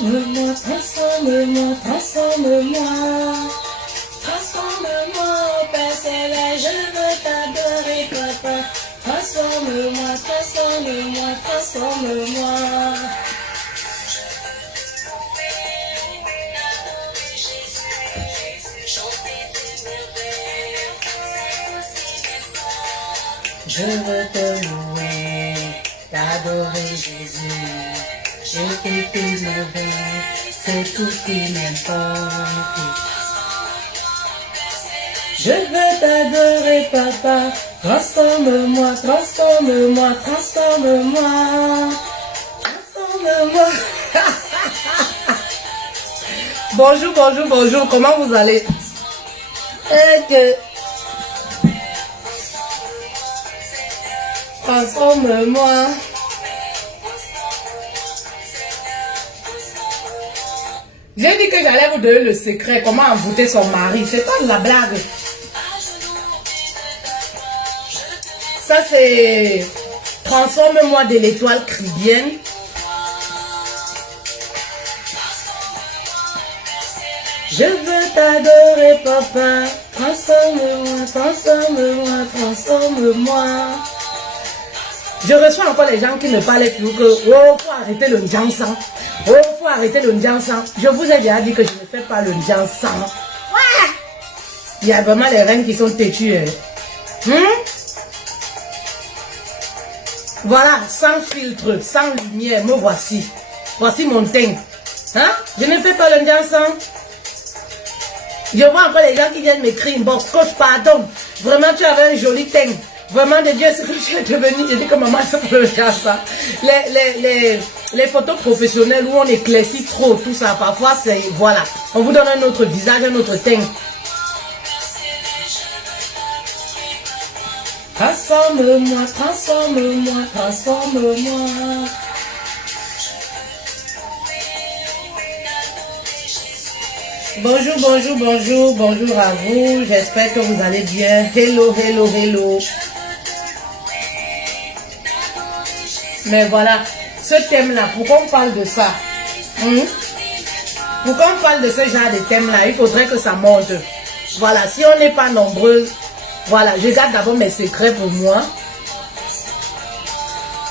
Transforme-moi, transforme-moi, transforme-moi. Transforme-moi, Père Céleste, je veux t'adorer, Papa. Transforme-moi, transforme-moi, transforme-moi. Je veux te louer, t'adorer Jésus. Je peux t'élever, c'est tout ce qui m'importe. Je veux t'adorer, Papa. Transforme-moi, transforme-moi, transforme-moi. Transforme-moi. Bonjour, bonjour, bonjour. Comment vous allez? Transforme-moi. J'ai dit que j'allais vous donner le secret, comment envoûter son mari. C'est pas de la blague. Ça c'est Transforme-moi de l'étoile chrétienne. Je veux t'adorer, Papa. Transforme-moi, transforme-moi, transforme-moi. Je reçois encore les gens qui ne parlent plus que oh, faut arrêter le Njansan. Oh, faut arrêter le Njansan. Je vous ai déjà dit que je ne fais pas le Njansan. Ouais. Il y a vraiment les reines qui sont têtues. Voilà, sans filtre, sans lumière, me voici. Voici mon teint. Hein? Je ne fais pas le Njansan. Je vois encore les gens qui viennent m'écrire une box. Coach, pardon. Vraiment, tu avais un joli teint. Vraiment, de Dieu, ce que tu es devenu. Je dis que maman, ça peut le faire ça. Les photos professionnelles où on éclaircit trop, tout ça, parfois, c'est, voilà. On vous donne un autre visage, un autre teint. Transforme-moi, transforme-moi, transforme-moi. Bonjour, bonjour, bonjour, bonjour à vous. J'espère que vous allez bien. Hello, hello, hello. Mais voilà, ce thème-là, pourquoi on parle de ça? Pourquoi on parle de ce genre de thème-là? Il faudrait que ça monte. Voilà, si on n'est pas nombreuses, voilà, je garde d'abord mes secrets pour moi.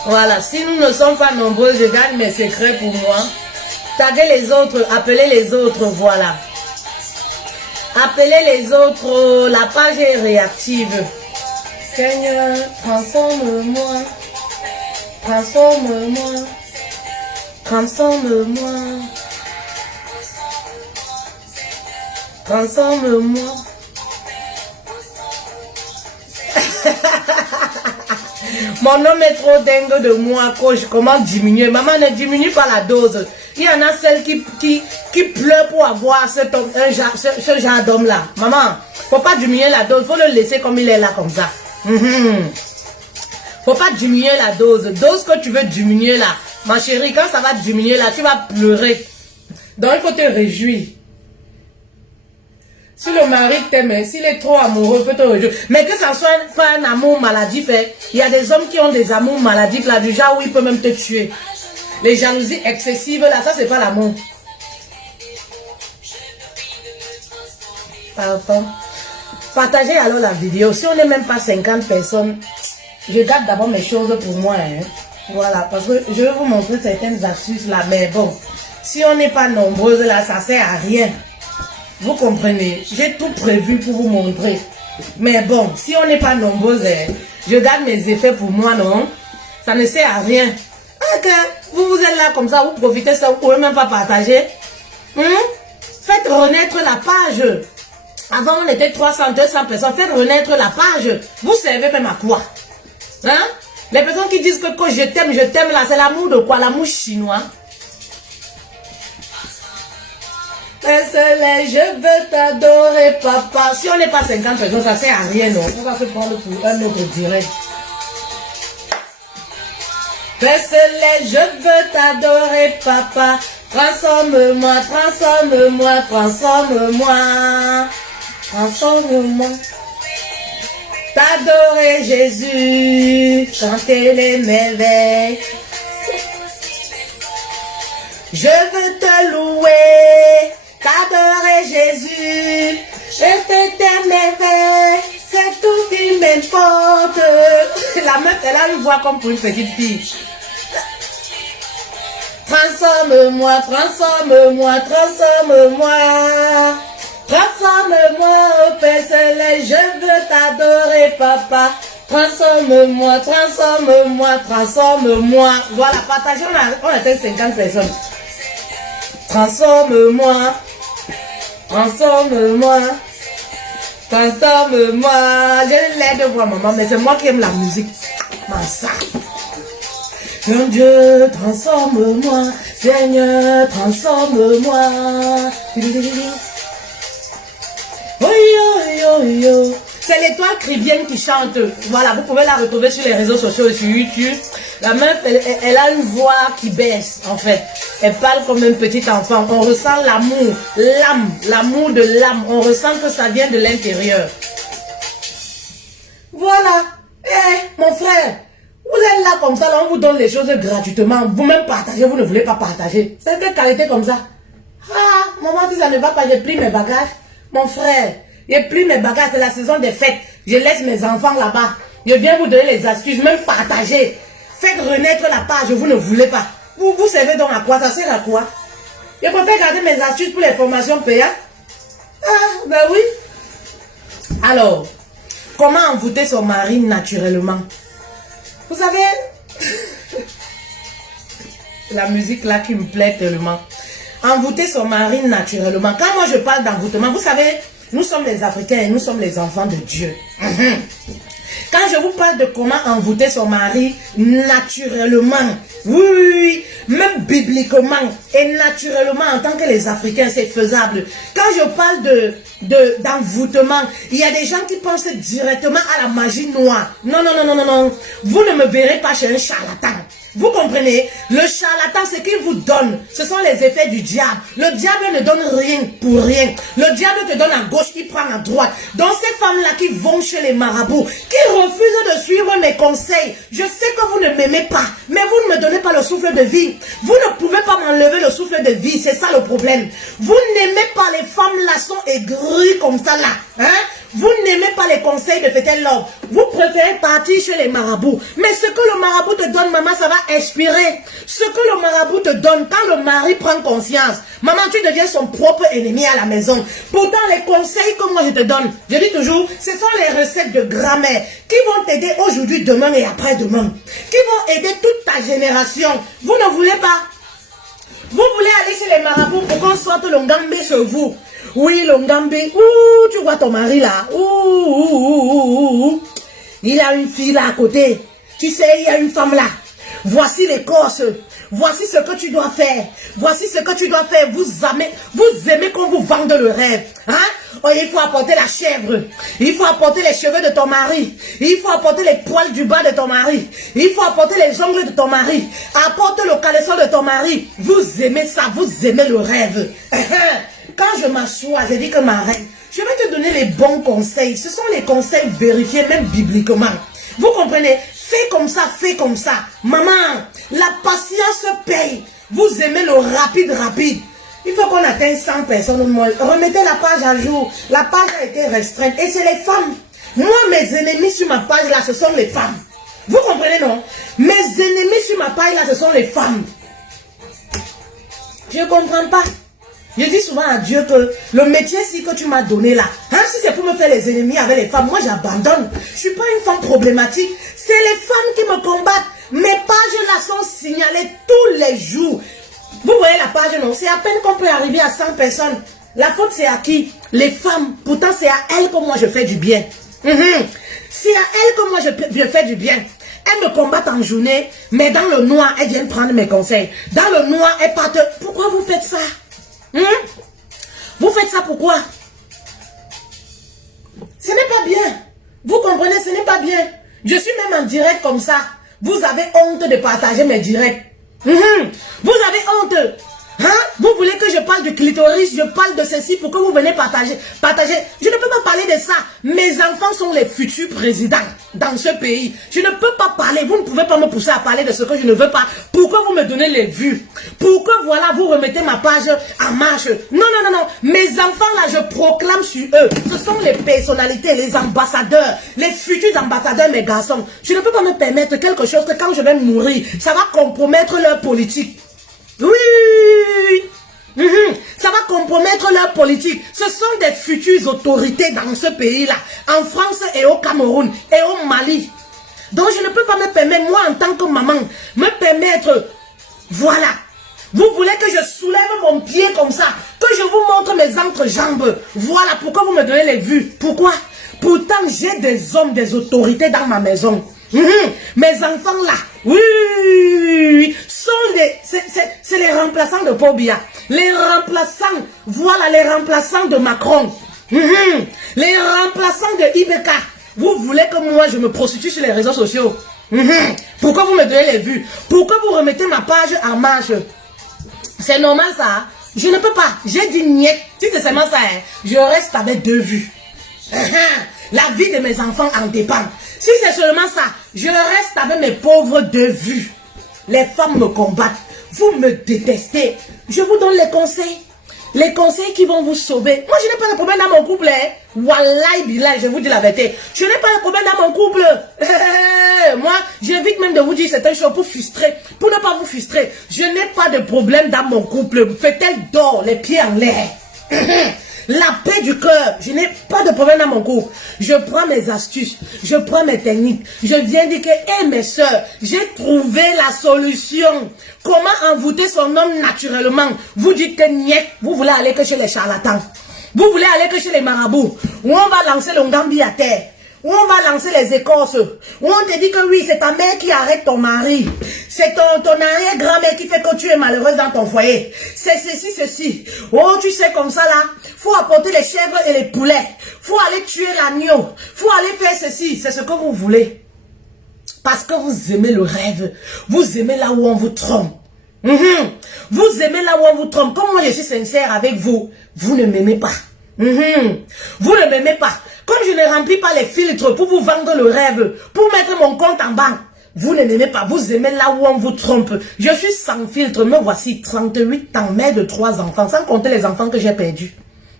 Voilà, si nous ne sommes pas nombreux, je garde mes secrets pour moi. Taguez les autres, appelez les autres, voilà. Appelez les autres, la page est réactive. Seigneur, transforme-moi. Transforme-moi, transforme-moi, transforme-moi. Mon homme est trop dingue de moi, coach. Comment diminuer? Maman, ne diminue pas la dose. Il y en a celles qui pleurent pour avoir ce genre d'homme-là. Maman, faut pas diminuer la dose. Faut le laisser comme il est là, comme ça. Faut pas diminuer la dose. Dose que tu veux diminuer là. Ma chérie, quand ça va diminuer là, tu vas pleurer. Donc il faut te réjouir. Si le mari t'aime, s'il est trop amoureux, il faut te réjouir. Mais que ça soit pas un amour maladif, il y a des hommes qui ont des amours maladifs là, du genre où il peut même te tuer. Les jalousies excessives là, ça c'est pas l'amour. Pardon. Partagez alors la vidéo. Si on n'est même pas 50 personnes, je garde d'abord mes choses pour moi. Voilà, parce que je vais vous montrer certaines astuces là. Mais bon, si on n'est pas nombreuses là, ça sert à rien. Vous comprenez? J'ai tout prévu pour vous montrer. Mais bon, si on n'est pas nombreuses, je garde mes effets pour moi, non? Ça ne sert à rien. Ok, vous êtes là comme ça, vous profitez ça, vous ne pouvez même pas partager. Faites renaître la page. Avant, on était 300, 200 personnes. Faites renaître la page. Vous servez même à quoi? Hein? Les personnes qui disent que quand je t'aime là, c'est l'amour de quoi? L'amour chinois. Je veux t'adorer, papa. Si on n'est pas 50 personnes, ça sert à rien, non? On va se prendre pour un autre direct. Père Céleste, je veux t'adorer, papa. Transforme-moi, transforme-moi, transforme-moi. Transforme-moi. T'adorer Jésus, chanter les merveilles. Je veux te louer, t'adorer Jésus. Je t'éternel, c'est tout qui m'importe. La meuf, elle a une voix comme pour une petite fille. Transforme-moi, transforme-moi, transforme-moi. Transforme-moi, oh Père Céleste, je veux t'adorer, papa. Transforme-moi, transforme-moi, transforme-moi. Voilà, partagez, on atteint 50 personnes. Transforme-moi, transforme-moi, transforme-moi. J'ai l'air de voir maman, mais c'est moi qui aime la musique. Ça. Mon Dieu, transforme-moi, Seigneur, transforme-moi. C'est l'étoile chrétienne qui chante. Voilà, vous pouvez la retrouver sur les réseaux sociaux et sur YouTube. La meuf, elle a une voix qui baisse, en fait. Elle parle comme un petit enfant. On ressent l'amour, l'âme, l'amour de l'âme. On ressent que ça vient de l'intérieur. Voilà. Mon frère, vous êtes là comme ça, là, on vous donne les choses gratuitement. Vous-même partagez, vous ne voulez pas partager. C'est de qualité comme ça. Ah, maman, si ça ne va pas, j'ai pris mes bagages. Mon frère, j'ai pris mes bagages, c'est la saison des fêtes. Je laisse mes enfants là-bas. Je viens vous donner les astuces, même partager. Faites renaître la page, vous ne voulez pas. Vous servez donc à quoi? Ça sert à quoi? Je préfère garder mes astuces pour les formations payantes. Ah, ben oui. Alors, comment envoûter son mari naturellement? Vous savez, la musique là qui me plaît tellement. Envoûter son mari naturellement. Quand moi je parle d'envoûtement, vous savez, nous sommes les Africains et nous sommes les enfants de Dieu. Quand je vous parle de comment envoûter son mari naturellement, oui, même bibliquement et naturellement en tant que les Africains, c'est faisable. Quand je parle d'envoûtement, il y a des gens qui pensent directement à la magie noire. Non, non, non, non, non, non. Vous ne me verrez pas chez un charlatan. Vous comprenez? Le charlatan, ce qu'il vous donne, ce sont les effets du diable. Le diable ne donne rien pour rien. Le diable te donne à gauche, il prend à droite. Donc ces femmes-là qui vont chez les marabouts, qui refusent de suivre mes conseils, je sais que vous ne m'aimez pas, mais vous ne me donnez pas le souffle de vie. Vous ne pouvez pas m'enlever le souffle de vie, c'est ça le problème. Vous n'aimez pas les femmes là, sont aigries comme ça là. Hein? Vous n'aimez pas les conseils de Fétel Love. Vous préférez partir chez les marabouts. Mais ce que le marabout te donne, maman, ça va expirer. Ce que le marabout te donne, quand le mari prend conscience, maman, tu deviens son propre ennemi à la maison. Pourtant, les conseils que moi je te donne, je dis toujours, ce sont les recettes de grand-mère qui vont t'aider aujourd'hui, demain et après-demain. Qui vont aider toute ta génération. Vous ne voulez pas. Vous voulez aller chez les marabouts pour qu'on sorte le ngambé chez vous. Oui, le ngambé. Ouh, tu vois ton mari là. Ouh. Il a une fille là à côté. Tu sais, il y a une femme là. Voici les courses. Voici ce que tu dois faire. Voici ce que tu dois faire. Vous aimez qu'on vous vende le rêve. Hein? Oh, il faut apporter la chèvre. Il faut apporter les cheveux de ton mari. Il faut apporter les poils du bas de ton mari. Il faut apporter les ongles de ton mari. Apporte le caleçon de ton mari. Vous aimez ça. Vous aimez le rêve. Quand je m'assois, je dis que ma reine, je vais te donner les bons conseils. Ce sont les conseils vérifiés, même bibliquement. Vous comprenez? Fais comme ça, fais comme ça. Maman, la patience paye. Vous aimez le rapide. Il faut qu'on atteigne 100 personnes au moins. Remettez la page à jour. La page a été restreinte. Et c'est les femmes. Moi, mes ennemis sur ma page là, ce sont les femmes. Vous comprenez, non? Mes ennemis sur ma page là, ce sont les femmes. Je ne comprends pas. Je dis souvent à Dieu que le métier si que tu m'as donné là, hein, si c'est pour me faire les ennemis avec les femmes, moi j'abandonne. Je ne suis pas une femme problématique. C'est les femmes qui me combattent. Mes pages là sont signalées tous les jours. Vous voyez la page, non? C'est à peine qu'on peut arriver à 100 personnes. La faute c'est à qui? Les femmes. Pourtant c'est à elles que moi je fais du bien. C'est à elles que moi je fais du bien. Elles me combattent en journée, mais dans le noir, elles viennent prendre mes conseils. Dans le noir, elles partent. Pourquoi vous faites ça? Vous faites ça pourquoi? Ce n'est pas bien. Vous comprenez, ce n'est pas bien. Je suis même en direct comme ça. Vous avez honte de partager mes directs. Vous avez honte. Hein? Vous voulez que je parle du clitoris, je parle de ceci pour que vous venez partager. Je ne peux pas parler de ça. Mes enfants sont les futurs présidents dans ce pays. Je ne peux pas parler. Vous ne pouvez pas me pousser à parler de ce que je ne veux pas. Pour que vous me donnez les vues. Pour que voilà, vous remettez ma page en marche. Non, non, non, non. Mes enfants là, je proclame sur eux. Ce sont les personnalités, les ambassadeurs, les futurs ambassadeurs, mes garçons. Je ne peux pas me permettre quelque chose que quand je vais mourir, ça va compromettre leur politique. Oui, ça va compromettre leur politique. Ce sont des futures autorités dans ce pays-là, en France et au Cameroun et au Mali. Donc je ne peux pas me permettre, moi en tant que maman, me permettre, voilà. Vous voulez que je soulève mon pied comme ça, que je vous montre mes entrejambes. Voilà pourquoi vous me donnez les vues. Pourquoi? Pourtant j'ai des hommes, des autorités dans ma maison. Mes enfants là, oui, sont c'est les remplaçants de Paul Biya. Les remplaçants, voilà les remplaçants de Macron. Les remplaçants de Ibeka. Vous voulez que moi je me prostitue sur les réseaux sociaux? Pourquoi vous me donnez les vues? Pourquoi vous remettez ma page en marche? C'est normal ça? Je ne peux pas. J'ai dit niet. Si c'est seulement ça, hein, je reste avec 2 vues. La vie de mes enfants en dépend. Si c'est seulement ça, je reste avec mes pauvres 2 vues. Les femmes me combattent. Vous me détestez. Je vous donne les conseils. Les conseils qui vont vous sauver. Moi, je n'ai pas de problème dans mon couple. Hein. Wallahi billah, je vous dis la vérité. Je n'ai pas de problème dans mon couple. Moi, j'évite même de vous dire certaines choses pour frustrer. Pour ne pas vous frustrer. Je n'ai pas de problème dans mon couple. Fait-elle dort, les pieds en l'air. La paix du cœur, je n'ai pas de problème dans mon couple. Je prends mes astuces, je prends mes techniques. Je viens dire que, mes soeurs, j'ai trouvé la solution. Comment envoûter son homme naturellement? Vous dites que niet, vous voulez aller que chez les charlatans. Vous voulez aller que chez les marabouts. Où on va lancer le Ngambi à terre. Où on va lancer les écorces. Où on te dit que oui, c'est ta mère qui arrête ton mari. C'est ton arrière-grand-mère qui fait que tu es malheureuse dans ton foyer. C'est ceci, ceci. Oh, tu sais comme ça là. Faut apporter les chèvres et les poulets. Faut aller tuer l'agneau. Faut aller faire ceci. C'est ce que vous voulez. Parce que vous aimez le rêve. Vous aimez là où on vous trompe. Vous aimez là où on vous trompe. Comme moi je suis sincère avec vous, vous ne m'aimez pas. Vous ne m'aimez pas. Comme je ne remplis pas les filtres pour vous vendre le rêve, pour mettre mon compte en banque, vous ne m'aimez pas. Vous aimez là où on vous trompe. Je suis sans filtre. Me voici 38 ans, mère de 3 enfants, sans compter les enfants que j'ai perdus.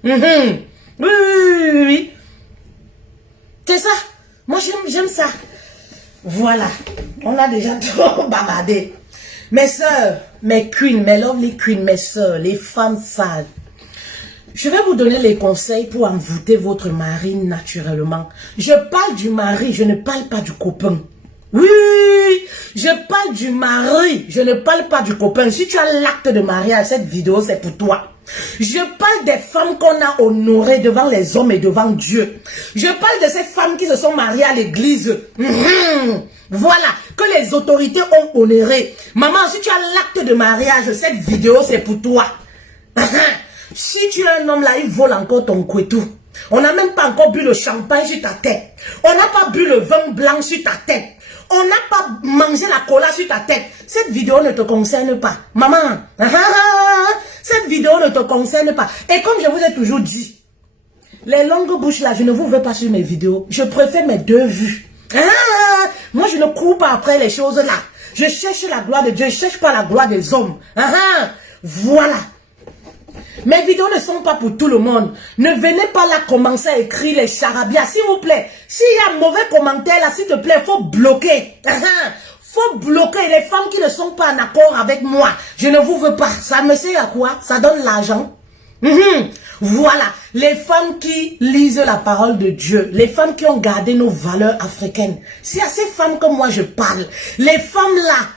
Oui. C'est ça. Moi, j'aime ça. Voilà. On a déjà trop bavardé. Mes soeurs, mes queens, mes lovely queens, mes soeurs, les femmes sales. Je vais vous donner les conseils pour envoûter votre mari naturellement. Je parle du mari, je ne parle pas du copain. Oui, je parle du mari, je ne parle pas du copain. Si tu as l'acte de mariage, cette vidéo, c'est pour toi. Je parle des femmes qu'on a honorées devant les hommes et devant Dieu. Je parle de ces femmes qui se sont mariées à l'église. Voilà, que les autorités ont honoré. Maman, si tu as l'acte de mariage, cette vidéo, c'est pour toi. Si tu es un homme là, il vole encore ton couetou. On n'a même pas encore bu le champagne sur ta tête. On n'a pas bu le vin blanc sur ta tête. On n'a pas mangé la cola sur ta tête. Cette vidéo ne te concerne pas. Maman, cette vidéo ne te concerne pas. Et comme je vous ai toujours dit, les longues bouches là, je ne vous veux pas sur mes vidéos. Je préfère mes 2 vues. Moi, je ne cours pas après les choses là. Je cherche la gloire de Dieu. Je ne cherche pas la gloire des hommes. Voilà. Mes vidéos ne sont pas pour tout le monde. Ne venez pas là commencer à écrire les charabias, s'il vous plaît. S'il y a un mauvais commentaire là, s'il te plaît, faut bloquer. Faut bloquer les femmes qui ne sont pas en accord avec moi. Je ne vous veux pas. Ça me sert à quoi? Ça donne l'argent. Voilà, les femmes qui lisent la parole de Dieu, les femmes qui ont gardé nos valeurs africaines. C'est à ces femmes que moi je parle. Les femmes là,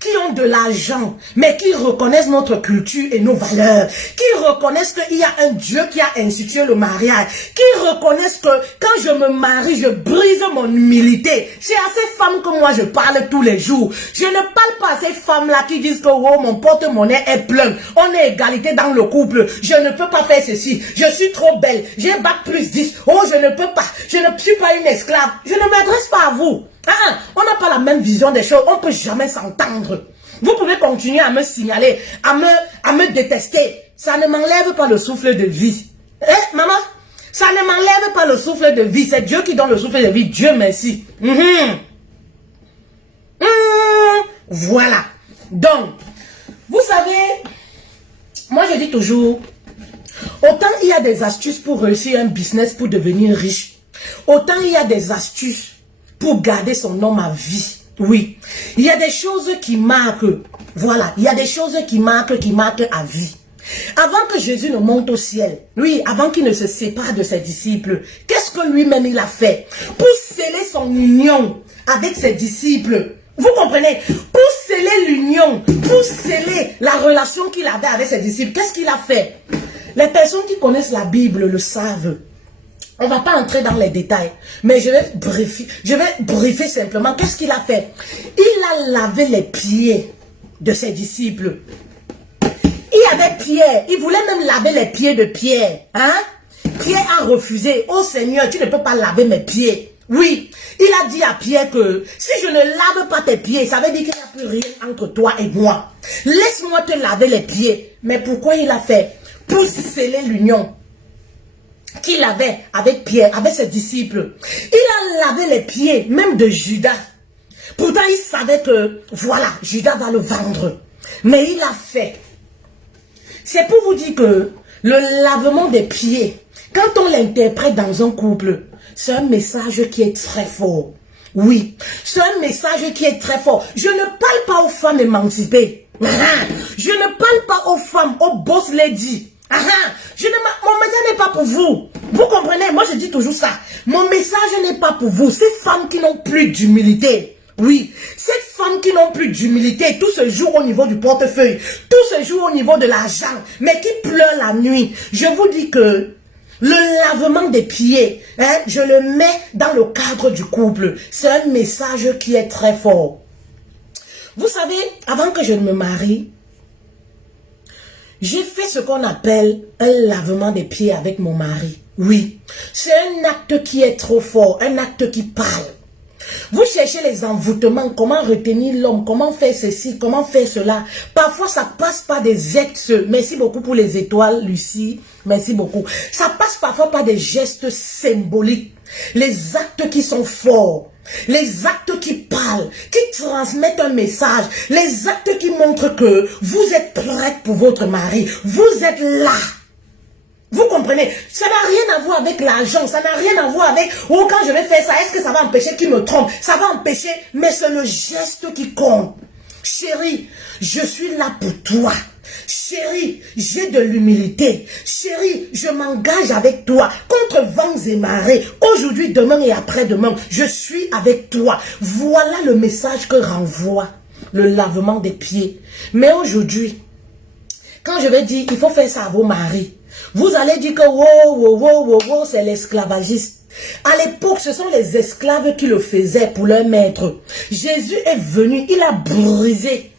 qui ont de l'argent, mais qui reconnaissent notre culture et nos valeurs, qui reconnaissent qu'il y a un Dieu qui a institué le mariage, qui reconnaissent que quand je me marie, je brise mon humilité. C'est à ces femmes que moi je parle tous les jours. Je ne parle pas à ces femmes là qui disent que oh, mon porte-monnaie est plein, on est égalité dans le couple, je ne peux pas faire ceci, je suis trop belle, j'ai bac plus 10, oh je ne peux pas, je ne suis pas une esclave, je ne m'adresse pas à vous. On n'a pas la même vision des choses, on ne peut jamais s'entendre. Vous pouvez continuer à me signaler, à à me détester, ça ne m'enlève pas le souffle de vie. Hein, maman? Ça ne m'enlève pas le souffle de vie. C'est Dieu qui donne le souffle de vie. Dieu merci. Voilà. Donc, vous savez, moi je dis toujours, autant il y a des astuces pour réussir un business, pour devenir riche, autant il y a des astuces pour garder son homme à vie. Oui, il y a des choses qui marquent. Voilà, il y a des choses qui marquent à vie. Avant que Jésus ne monte au ciel, oui, avant qu'il ne se sépare de ses disciples, qu'est-ce que lui-même il a fait pour sceller son union avec ses disciples? Vous comprenez? Pour sceller l'union, pour sceller la relation qu'il avait avec ses disciples, qu'est-ce qu'il a fait? Les personnes qui connaissent la Bible le savent. On ne va pas entrer dans les détails, mais je vais briefer simplement. Qu'est-ce qu'il a fait? Il a lavé les pieds de ses disciples. Il y avait Pierre, il voulait même laver les pieds de Pierre. Hein? Pierre a refusé. Oh Seigneur, tu ne peux pas laver mes pieds. Oui, il a dit à Pierre que si je ne lave pas tes pieds, ça veut dire qu'il n'y a plus rien entre toi et moi. Laisse-moi te laver les pieds. Mais pourquoi il a fait? Pour sceller l'union qu'il avait avec Pierre, avec ses disciples. Il a lavé les pieds, même de Judas. Pourtant, il savait que, voilà, Judas va le vendre. Mais il a fait. C'est pour vous dire que le lavement des pieds, quand on l'interprète dans un couple, c'est un message qui est très fort. Oui, c'est un message qui est très fort. Je ne parle pas aux femmes émancipées. Je ne parle pas aux femmes, aux boss ladies. Mon message n'est pas pour vous. Vous comprenez? Moi, je dis toujours ça. Mon message n'est pas pour vous. Ces femmes qui n'ont plus d'humilité. Oui, ces femmes qui n'ont plus d'humilité, tout se joue au niveau du portefeuille, tout se joue au niveau de l'argent, mais qui pleurent la nuit. Je vous dis que le lavement des pieds, je le mets dans le cadre du couple. C'est un message qui est très fort. Vous savez, avant que je ne me marie, j'ai fait ce qu'on appelle un lavement des pieds avec mon mari. Oui, c'est un acte qui est trop fort, un acte qui parle. Vous cherchez les envoûtements, comment retenir l'homme, comment faire ceci, comment faire cela. Parfois, ça passe par des actes. Merci beaucoup pour les étoiles, Lucie. Merci beaucoup. Ça passe parfois par des gestes symboliques. Les actes qui sont forts. Les actes qui parlent, qui transmettent un message. Les actes qui montrent que vous êtes prête pour votre mari. Vous êtes là. Vous comprenez? Ça n'a rien à voir avec l'argent, ça n'a rien à voir avec « Oh, quand je vais faire ça, est-ce que ça va empêcher qu'il me trompe ?» Ça va empêcher, mais c'est le geste qui compte. Chérie, je suis là pour toi. Chérie, j'ai de l'humilité. Chérie, je m'engage avec toi contre vents et marées. Aujourd'hui, demain et après-demain, je suis avec toi. Voilà le message que renvoie le lavement des pieds. Mais aujourd'hui, quand je vais dire il faut faire ça à vos maris, vous allez dire que wow, c'est l'esclavagiste. À l'époque, ce sont les esclaves qui le faisaient pour leur maître. Jésus est venu, il a brisé.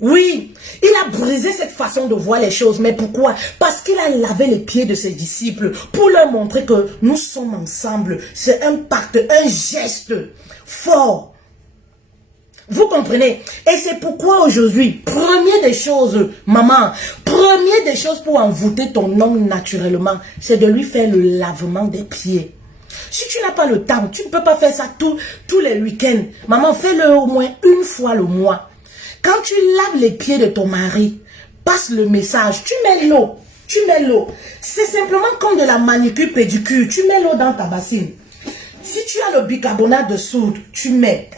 Oui, il a brisé cette façon de voir les choses. Mais pourquoi? Parce qu'il a lavé les pieds de ses disciples pour leur montrer que nous sommes ensemble. C'est un pacte, un geste fort. Vous comprenez? Et c'est pourquoi aujourd'hui, première des choses, maman, première des choses pour envoûter ton homme naturellement, c'est de lui faire le lavement des pieds. Si tu n'as pas le temps, tu ne peux pas faire ça tous les week-ends. Maman, fais-le au moins une fois le mois. Quand tu laves les pieds de ton mari, passe le message, tu mets l'eau. C'est simplement comme de la manicure pédicure. Tu mets l'eau dans ta bassine. Si tu as le bicarbonate de soude, tu mets.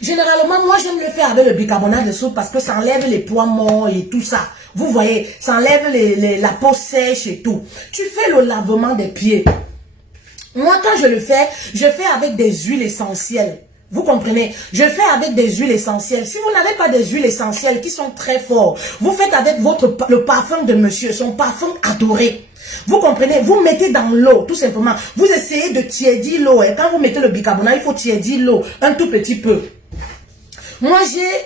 Généralement, moi, j'aime le faire avec le bicarbonate de soude parce que ça enlève les pois morts et tout ça. Vous voyez, ça enlève la peau sèche et tout. Tu fais le lavement des pieds. Moi, quand je le fais avec des huiles essentielles. Vous comprenez? Je fais avec des huiles essentielles. Si vous n'avez pas des huiles essentielles qui sont très fortes, vous faites avec le parfum de monsieur, son parfum adoré. Vous comprenez? Vous mettez dans l'eau, tout simplement. Vous essayez de tiédir l'eau. Et quand vous mettez le bicarbonate, il faut tiédir l'eau un tout petit peu. Moi,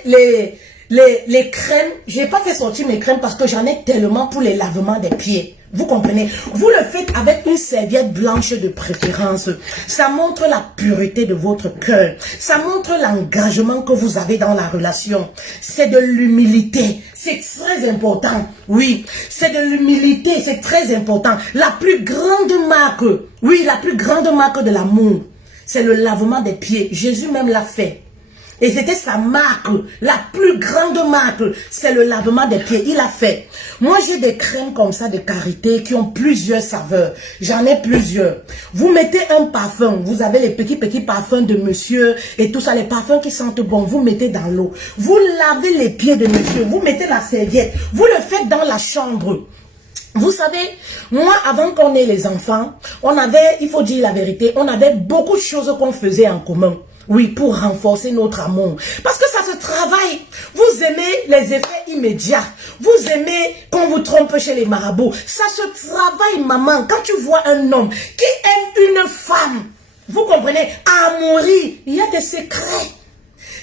j'ai les crèmes, j'ai pas fait sortir mes crèmes parce que j'en ai tellement pour les lavements des pieds. Vous comprenez? Vous le faites avec une serviette blanche de préférence. Ça montre la pureté de votre cœur. Ça montre l'engagement que vous avez dans la relation. C'est de l'humilité. C'est très important. Oui, c'est de l'humilité. C'est très important. La plus grande marque, oui, la plus grande marque de l'amour, c'est le lavement des pieds. Jésus même l'a fait. Et c'était sa marque, la plus grande marque, c'est le lavement des pieds. Il a fait. Moi, j'ai des crèmes comme ça de karité qui ont plusieurs saveurs. J'en ai plusieurs. Vous mettez un parfum, vous avez les petits parfums de monsieur et tout ça, les parfums qui sentent bon, vous mettez dans l'eau. Vous lavez les pieds de monsieur, vous mettez la serviette, vous le faites dans la chambre. Vous savez, moi, avant qu'on ait les enfants, on avait, il faut dire la vérité, on avait beaucoup de choses qu'on faisait en commun. Oui, pour renforcer notre amour. Parce que ça se travaille. Vous aimez les effets immédiats. Vous aimez qu'on vous trompe chez les marabouts. Ça se travaille, maman. Quand tu vois un homme qui aime une femme, vous comprenez, à mourir, il y a des secrets.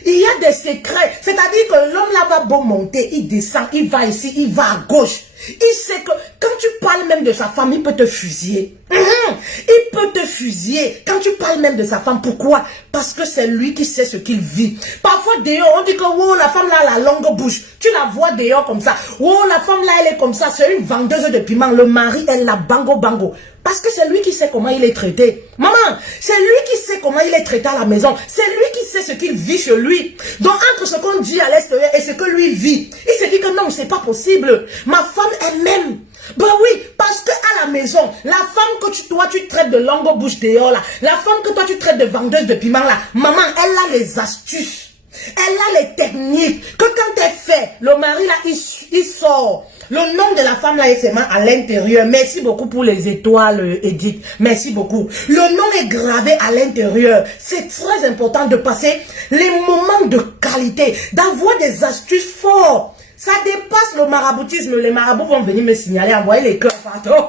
Il y a des secrets. C'est-à-dire que l'homme là va beau monter, il descend, il va ici, il va à gauche. Il sait que quand tu parles même de sa femme, il peut te fusiller. Il peut te fusiller. Quand tu parles même de sa femme, pourquoi? Parce que c'est lui qui sait ce qu'il vit. Parfois dehors, on dit que oh, la femme là a la longue bouche. Tu la vois dehors comme ça. Oh, la femme là, elle est comme ça. C'est une vendeuse de piment. Le mari, elle la bango bango. Parce que c'est lui qui sait comment il est traité. Maman, c'est lui qui sait comment il est traité à la maison. C'est lui qui sait ce qu'il vit chez lui. Donc, entre ce qu'on dit à l'extérieur et ce que lui vit, il se dit que non, c'est pas possible. Ma femme elle-même. Ben oui, parce que à la maison, la femme que toi tu traites de longue bouche dehors là, la femme que toi tu traites de vendeuse de piment là, maman, elle a les astuces. Elle a les techniques que quand elle fait, le mari là, il sort. Le nom de la femme là est seulement à l'intérieur. Merci beaucoup pour les étoiles, Edith. Merci beaucoup. Le nom est gravé à l'intérieur. C'est très important de passer les moments de qualité, d'avoir des astuces fortes. Ça dépasse le maraboutisme. Les marabouts vont venir me signaler, envoyer les cœurs partout.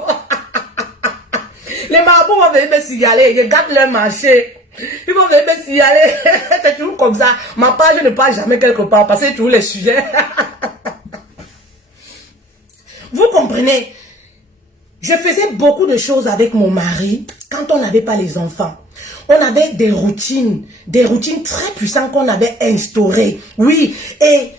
Les marabouts vont venir me signaler, ils regardent leur marché. Ils vont venir me signaler. C'est toujours comme ça. Ma page ne part jamais quelque part parce que c'est toujours les sujets. Vous comprenez? Je faisais beaucoup de choses avec mon mari quand on n'avait pas les enfants. On avait des routines très puissantes qu'on avait instaurées. Oui, et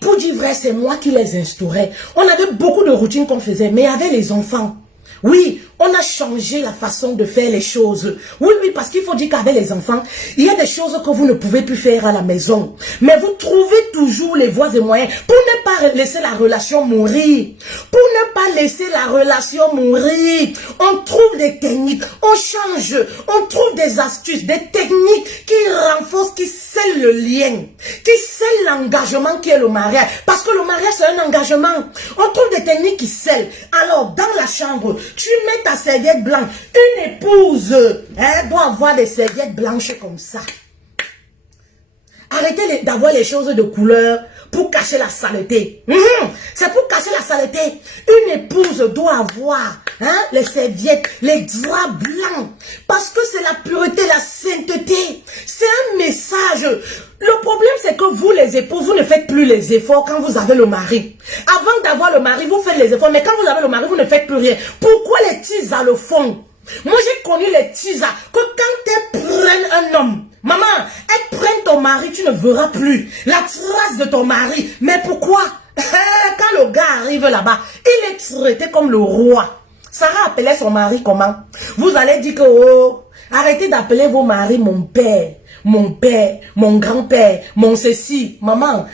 pour dire vrai, c'est moi qui les instaurais. On avait beaucoup de routines qu'on faisait, mais avec les enfants. Oui, on a changé la façon de faire les choses. Oui, parce qu'il faut dire qu'avec les enfants, il y a des choses que vous ne pouvez plus faire à la maison. Mais vous trouvez toujours les voies et moyens pour ne pas laisser la relation mourir. Pour ne pas laisser la relation mourir. On trouve des techniques, on change, on trouve des astuces, des techniques qui renforcent, qui scellent le lien, qui scellent l'engagement qui est le mariage. Parce que le mariage, c'est un engagement. On trouve des techniques qui scellent. Alors, dans la chambre, tu mets ta serviette blanche. Une épouse doit avoir des serviettes blanches comme ça. Arrêtez d'avoir les choses de couleur pour cacher la saleté. C'est pour cacher la saleté. Une épouse doit avoir les serviettes, les draps blancs. Parce que c'est la pureté, la sainteté. C'est un message. Le problème, c'est que vous, les épouses, vous ne faites plus les efforts quand vous avez le mari. Avant d'avoir le mari, vous faites les efforts. Mais quand vous avez le mari, vous ne faites plus rien. Pourquoi les tisas le font? Moi, j'ai connu les tisas que quand elles prennent un homme, maman, elles prennent ton mari, tu ne verras plus la trace de ton mari. Mais pourquoi? Quand le gars arrive là-bas, il est traité comme le roi. Sarah appelait son mari comment? Vous allez dire que, oh, arrêtez d'appeler vos maris mon père, mon grand-père, mon ceci. Maman,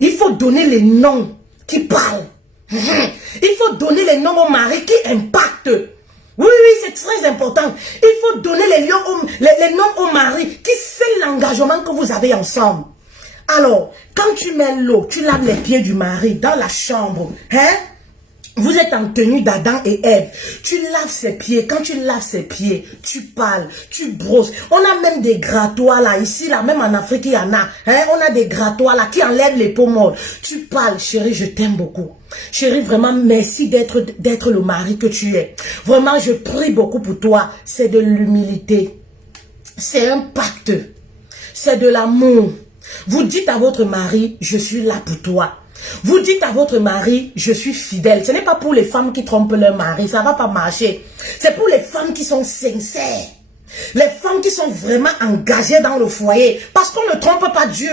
il faut donner les noms qui parlent. Il faut donner les noms au mari qui impactent. Oui, c'est très important. Il faut donner les noms au mari qui scellent l'engagement que vous avez ensemble. Alors, quand tu mets l'eau, tu laves les pieds du mari dans la chambre, vous êtes en tenue d'Adam et Ève. Tu laves ses pieds. Quand tu laves ses pieds, tu parles, tu brosses. On a même des grattoirs là. Ici, là, même en Afrique, il y en a. On a des grattoirs là qui enlèvent les peaux mortes. Tu parles, chérie, je t'aime beaucoup. Chérie, vraiment, merci d'être le mari que tu es. Vraiment, je prie beaucoup pour toi. C'est de l'humilité. C'est un pacte. C'est de l'amour. Vous dites à votre mari, je suis là pour toi. Vous dites à votre mari, je suis fidèle. Ce n'est pas pour les femmes qui trompent leur mari, ça ne va pas marcher. C'est pour les femmes qui sont sincères. Les femmes qui sont vraiment engagées dans le foyer. Parce qu'on ne trompe pas Dieu.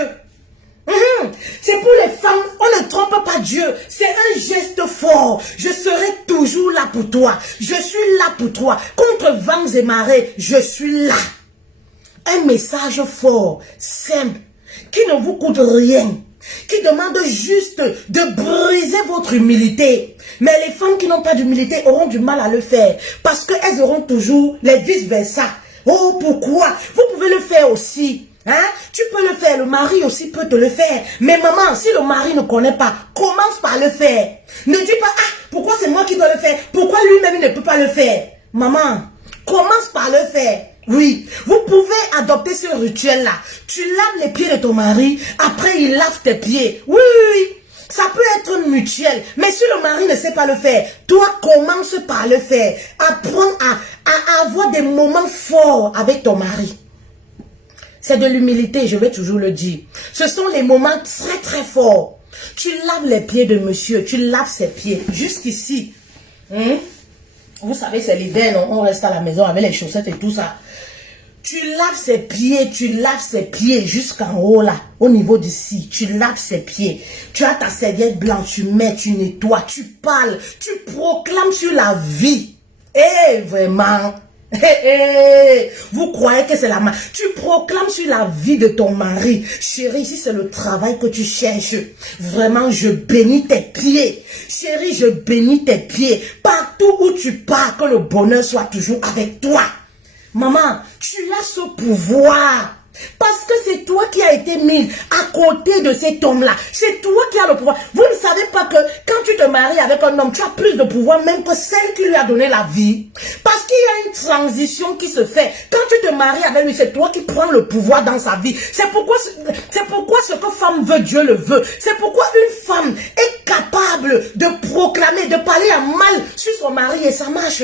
C'est pour les femmes, on ne trompe pas Dieu. C'est un geste fort. Je serai toujours là pour toi. Je suis là pour toi. Contre vents et marées, je suis là. Un message fort, simple, qui ne vous coûte rien, qui demande juste de briser votre humilité. Mais les femmes qui n'ont pas d'humilité auront du mal à le faire, parce qu'elles auront toujours les vice-versa. Oh, pourquoi? Vous pouvez le faire aussi. Hein? Tu peux le faire, le mari aussi peut te le faire. Mais maman, si le mari ne connaît pas, commence par le faire. Ne dis pas, ah, pourquoi c'est moi qui dois le faire? Pourquoi lui-même il ne peut pas le faire? Maman, commence par le faire. Oui, vous pouvez adopter ce rituel-là. Tu laves les pieds de ton mari, après il lave tes pieds. Oui, oui, oui. Ça peut être mutuel. Mais si le mari ne sait pas le faire, toi commence par le faire. Apprends à avoir des moments forts avec ton mari. C'est de l'humilité, je vais toujours le dire. Ce sont les moments très très forts. Tu laves les pieds de monsieur, tu laves ses pieds. Jusqu'ici. Vous savez, c'est l'hiver, on reste à la maison avec les chaussettes et tout ça. Tu laves ses pieds jusqu'en haut là, au niveau d'ici. Tu laves ses pieds. Tu as ta serviette blanche, tu mets, tu nettoies, tu parles, tu proclames sur la vie. Eh, vraiment. Vous croyez que c'est la main. Tu proclames sur la vie de ton mari. Chérie, si c'est le travail que tu cherches, vraiment, je bénis tes pieds. Chérie, je bénis tes pieds. Partout où tu pars, que le bonheur soit toujours avec toi. Maman, tu as ce pouvoir. Parce que c'est toi qui as été mis à côté de cet homme-là. C'est toi qui as le pouvoir. Vous ne savez pas que quand tu te maries avec un homme, tu as plus de pouvoir même que celle qui lui a donné la vie. Parce qu'il y a une transition qui se fait. Quand tu te maries avec lui, c'est toi qui prends le pouvoir dans sa vie. C'est pourquoi ce que femme veut, Dieu le veut. C'est pourquoi une femme est capable de proclamer, de parler à mal sur son mari et ça marche.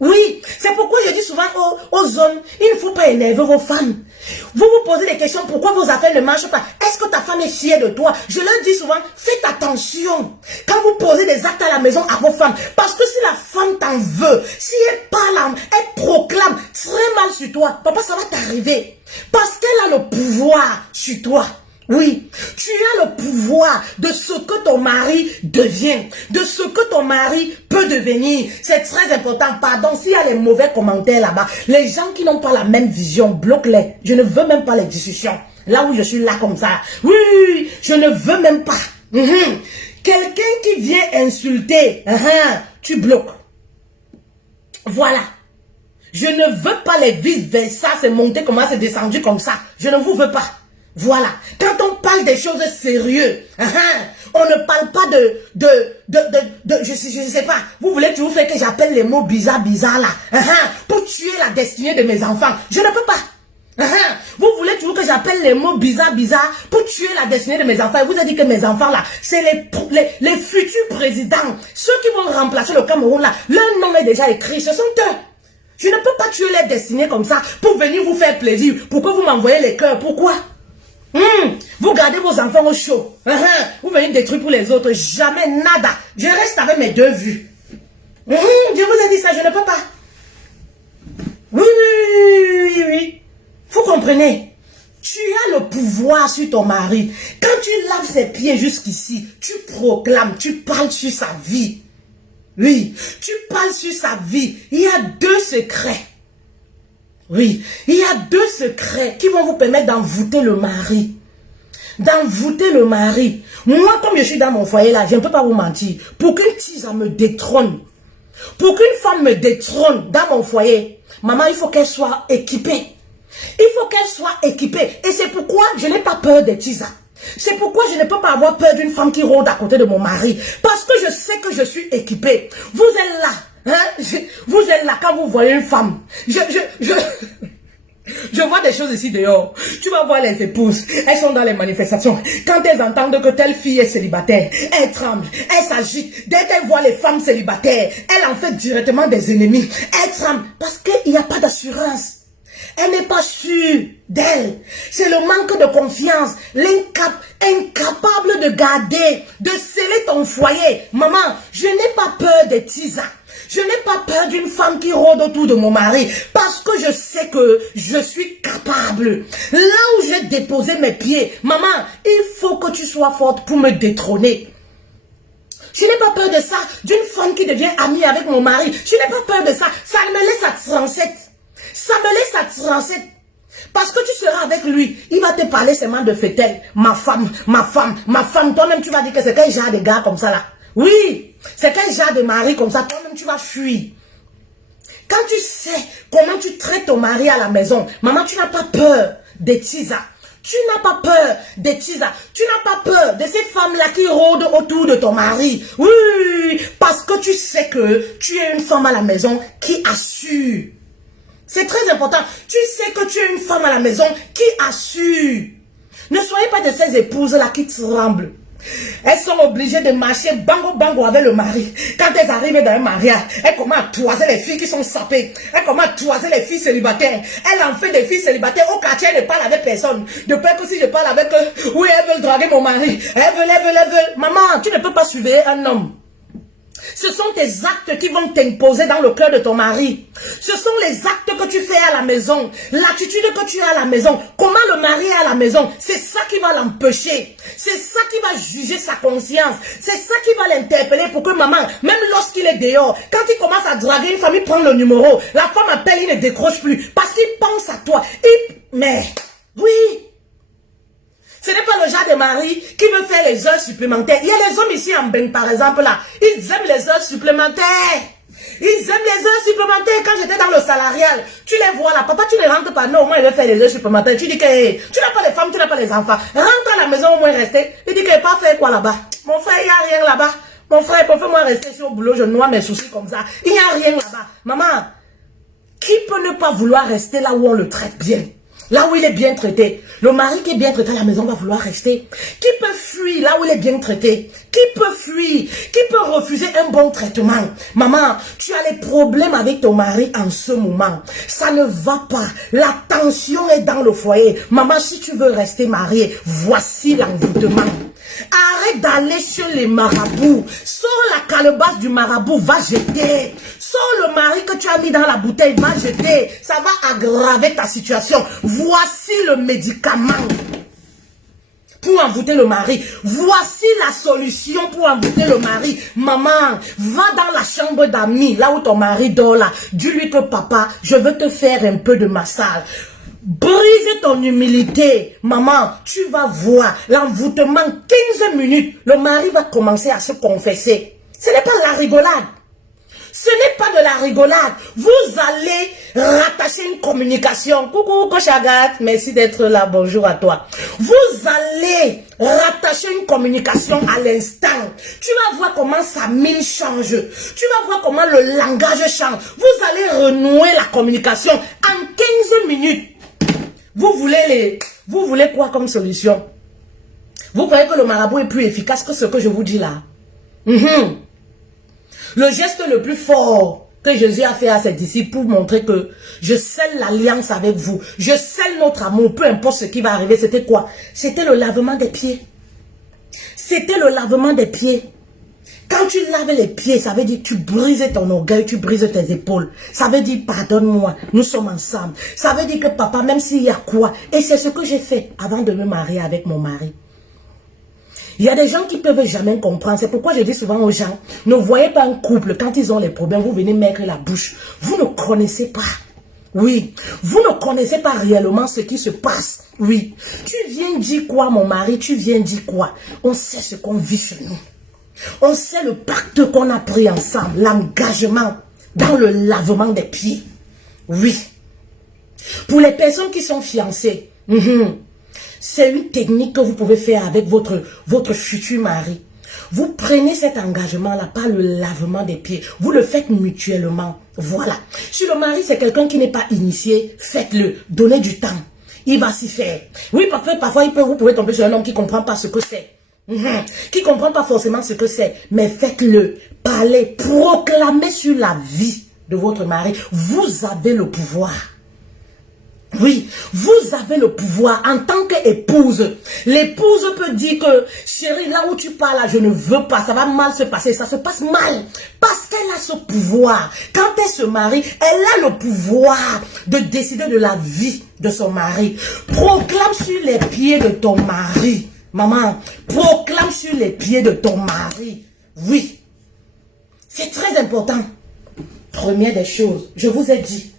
Oui, c'est pourquoi je dis souvent aux hommes, il ne faut pas énerver vos femmes. Vous vous posez des questions, pourquoi vos affaires ne marchent pas? Est-ce que ta femme est fière de toi? Je leur dis souvent, faites attention quand vous posez des actes à la maison à vos femmes. Parce que si la femme t'en veut, si elle parle, elle proclame très mal sur toi, papa, ça va t'arriver. Parce qu'elle a le pouvoir sur toi. Oui, tu as le pouvoir de ce que ton mari devient, de ce que ton mari peut devenir. C'est très important. Pardon, s'il y a les mauvais commentaires là-bas, les gens qui n'ont pas la même vision, bloque-les. Je ne veux même pas les discussions. Là où je suis là comme ça. Oui, je ne veux même pas. Quelqu'un qui vient insulter, tu bloques. Voilà. Je ne veux pas les vice-versa, c'est monté comme ça, c'est descendu comme ça. Je ne vous veux pas. Voilà. Quand on parle des choses sérieuses, on ne parle pas je sais pas. Vous voulez toujours faire que j'appelle les mots bizarres là, pour tuer la destinée de mes enfants. Je ne peux pas. Vous voulez toujours que j'appelle les mots bizarres pour tuer la destinée de mes enfants. Et vous avez dit que mes enfants là, c'est les futurs présidents. Ceux qui vont remplacer le Cameroun là, leur nom est déjà écrit. Ce sont eux. Je ne peux pas tuer les destinées comme ça pour venir vous faire plaisir. Pourquoi vous m'envoyez les cœurs? Pourquoi? Vous gardez vos enfants au chaud. Vous venez détruire pour les autres. Jamais, nada. Je reste avec mes deux vues. Je vous ai dit ça, je ne peux pas. Oui. Vous comprenez? Tu as le pouvoir sur ton mari. Quand tu laves ses pieds jusqu'ici, tu proclames, tu parles sur sa vie. Oui, tu parles sur sa vie. Il y a deux secrets. Oui, il y a deux secrets qui vont vous permettre d'envoûter le mari. D'envoûter le mari. Moi, comme je suis dans mon foyer là, je ne peux pas vous mentir. Pour qu'une tisa me détrône, pour qu'une femme me détrône dans mon foyer, maman, il faut qu'elle soit équipée. Il faut qu'elle soit équipée. Et c'est pourquoi je n'ai pas peur des tisas. C'est pourquoi je ne peux pas avoir peur d'une femme qui rôde à côté de mon mari. Parce que je sais que je suis équipée. Vous êtes là. Vous êtes là quand vous voyez une femme. Je vois des choses ici dehors. Tu vas voir les épouses. Elles sont dans les manifestations. Quand elles entendent que telle fille est célibataire, elles tremblent, elles s'agitent. Dès qu'elles voient les femmes célibataires, elles en fait directement des ennemis. Elles tremblent parce qu'il n'y a pas d'assurance. Elle n'est pas sûre d'elle. C'est le manque de confiance, incapable de garder, de sceller ton foyer. Maman, je n'ai pas peur des tisas. Je n'ai pas peur d'une femme qui rôde autour de mon mari parce que je sais que je suis capable. Là où j'ai déposé mes pieds, maman, il faut que tu sois forte pour me détrôner. Je n'ai pas peur de ça, d'une femme qui devient amie avec mon mari. Je n'ai pas peur de ça. Ça me laisse à 37. Ça me laisse à 37. Parce que tu seras avec lui. Il va te parler seulement de Fétel. Ma femme, ma femme, ma femme. Toi-même, tu vas dire que c'est quel genre de gars comme ça là. Oui, c'est quel genre de mari comme ça. Toi-même, tu vas fuir. Quand tu sais comment tu traites ton mari à la maison, maman, tu n'as pas peur des tisas. Tu n'as pas peur des tisas. Tu n'as pas peur de ces femmes-là qui rôdent autour de ton mari. Oui, parce que tu sais que tu es une femme à la maison qui assure. C'est très important. Tu sais que tu es une femme à la maison qui assure. Ne soyez pas de ces épouses-là qui tremblent. Elles sont obligées de marcher bango bango avec le mari. Quand elles arrivent dans un mariage, elles commencent à toiser les filles qui sont sapées. Elles commencent à toiser les filles célibataires. Elles en fait des filles célibataires. Au quartier, elles ne parlent avec personne. De peur que si je parle avec eux, oui, elles veulent draguer mon mari. Elles veulent. Maman, tu ne peux pas surveiller un homme. Ce sont tes actes qui vont t'imposer dans le cœur de ton mari. Ce sont les actes que tu fais à la maison. L'attitude que tu as à la maison. Comment le mari est à la maison. C'est ça qui va l'empêcher. C'est ça qui va juger sa conscience. C'est ça qui va l'interpeller pour que maman, même lorsqu'il est dehors, quand il commence à draguer une femme, il prend le numéro. La femme appelle, il ne décroche plus. Parce qu'il pense à toi. Mais, oui. Ce n'est pas le genre de mari qui veut faire les heures supplémentaires. Il y a des hommes ici en Ben, par exemple, là. Ils aiment les heures supplémentaires. Ils aiment les heures supplémentaires. Quand j'étais dans le salarial, tu les vois là. Papa, tu ne rentres pas. Non, au moins, il veut faire les heures supplémentaires. Tu dis que hey, tu n'as pas les femmes, tu n'as pas les enfants. Rentre à la maison, au moins rester. Il dit qu'il n'a pas fait quoi là-bas. Mon frère, il n'y a rien là-bas. Mon frère, fais-moi rester ici au boulot. Je noie mes soucis comme ça. Il n'y a rien là-bas. Maman, qui peut ne pas vouloir rester là où on le traite bien? Là où il est bien traité. Le mari qui est bien traité à la maison va vouloir rester. Qui peut fuir là où il est bien traité? Qui peut fuir? Qui peut refuser un bon traitement? Maman, tu as des problèmes avec ton mari en ce moment. Ça ne va pas. La tension est dans le foyer. Maman, si tu veux rester mariée, voici l'envoûtement. Arrête d'aller chez les marabouts. Sors la calebasse du marabout, va jeter. Sors le mari que tu as mis dans la bouteille, va jeter. Ça va aggraver ta situation. Voici le médicament pour envoûter le mari. Voici la solution pour envoûter le mari. Maman, va dans la chambre d'amis, là où ton mari dort là. Dis-lui que papa, je veux te faire un peu de massage. Brise ton humilité. Maman, tu vas voir l'envoûtement 15 minutes. Le mari va commencer à se confesser. Ce n'est pas la rigolade. Ce n'est pas de la rigolade. Vous allez rattacher une communication. Coucou, Coach Agathe, merci d'être là. Bonjour à toi. Vous allez rattacher une communication à l'instant. Tu vas voir comment sa mine change. Tu vas voir comment le langage change. Vous allez renouer la communication en 15 minutes. Vous voulez quoi comme solution? Vous croyez que le marabout est plus efficace que ce que je vous dis là? Le geste le plus fort que Jésus a fait à ses disciples pour montrer que je scelle l'alliance avec vous. Je scelle notre amour, peu importe ce qui va arriver. C'était quoi? C'était le lavement des pieds. C'était le lavement des pieds. Quand tu laves les pieds, ça veut dire que tu brises ton orgueil, tu brises tes épaules. Ça veut dire pardonne-moi, nous sommes ensemble. Ça veut dire que papa, même s'il y a quoi, et c'est ce que j'ai fait avant de me marier avec mon mari. Il y a des gens qui ne peuvent jamais comprendre. C'est pourquoi je dis souvent aux gens, ne voyez pas un couple, quand ils ont les problèmes, vous venez mettre la bouche. Vous ne connaissez pas. Oui, vous ne connaissez pas réellement ce qui se passe. Oui, tu viens dire quoi mon mari, tu viens dire quoi? On sait ce qu'on vit chez nous. On sait le pacte qu'on a pris ensemble, l'engagement dans le lavement des pieds. Oui. Pour les personnes qui sont fiancées, c'est une technique que vous pouvez faire avec votre futur mari. Vous prenez cet engagement-là par le lavement des pieds. Vous le faites mutuellement. Voilà. Si le mari, c'est quelqu'un qui n'est pas initié, faites-le. Donnez du temps. Il va s'y faire. Oui, parfois vous pouvez tomber sur un homme qui ne comprend pas ce que c'est. Qui ne comprend pas forcément ce que c'est. Mais faites-le. Parlez. Proclamez sur la vie de votre mari. Vous avez le pouvoir. Oui, vous avez le pouvoir en tant qu'épouse. L'épouse peut dire que, chérie, là où tu pars, là, je ne veux pas, ça va mal se passer, ça se passe mal. Parce qu'elle a ce pouvoir. Quand elle se marie, elle a le pouvoir de décider de la vie de son mari. Proclame sur les pieds de ton mari. Maman, proclame sur les pieds de ton mari. Oui, c'est très important. Première des choses, je vous ai dit,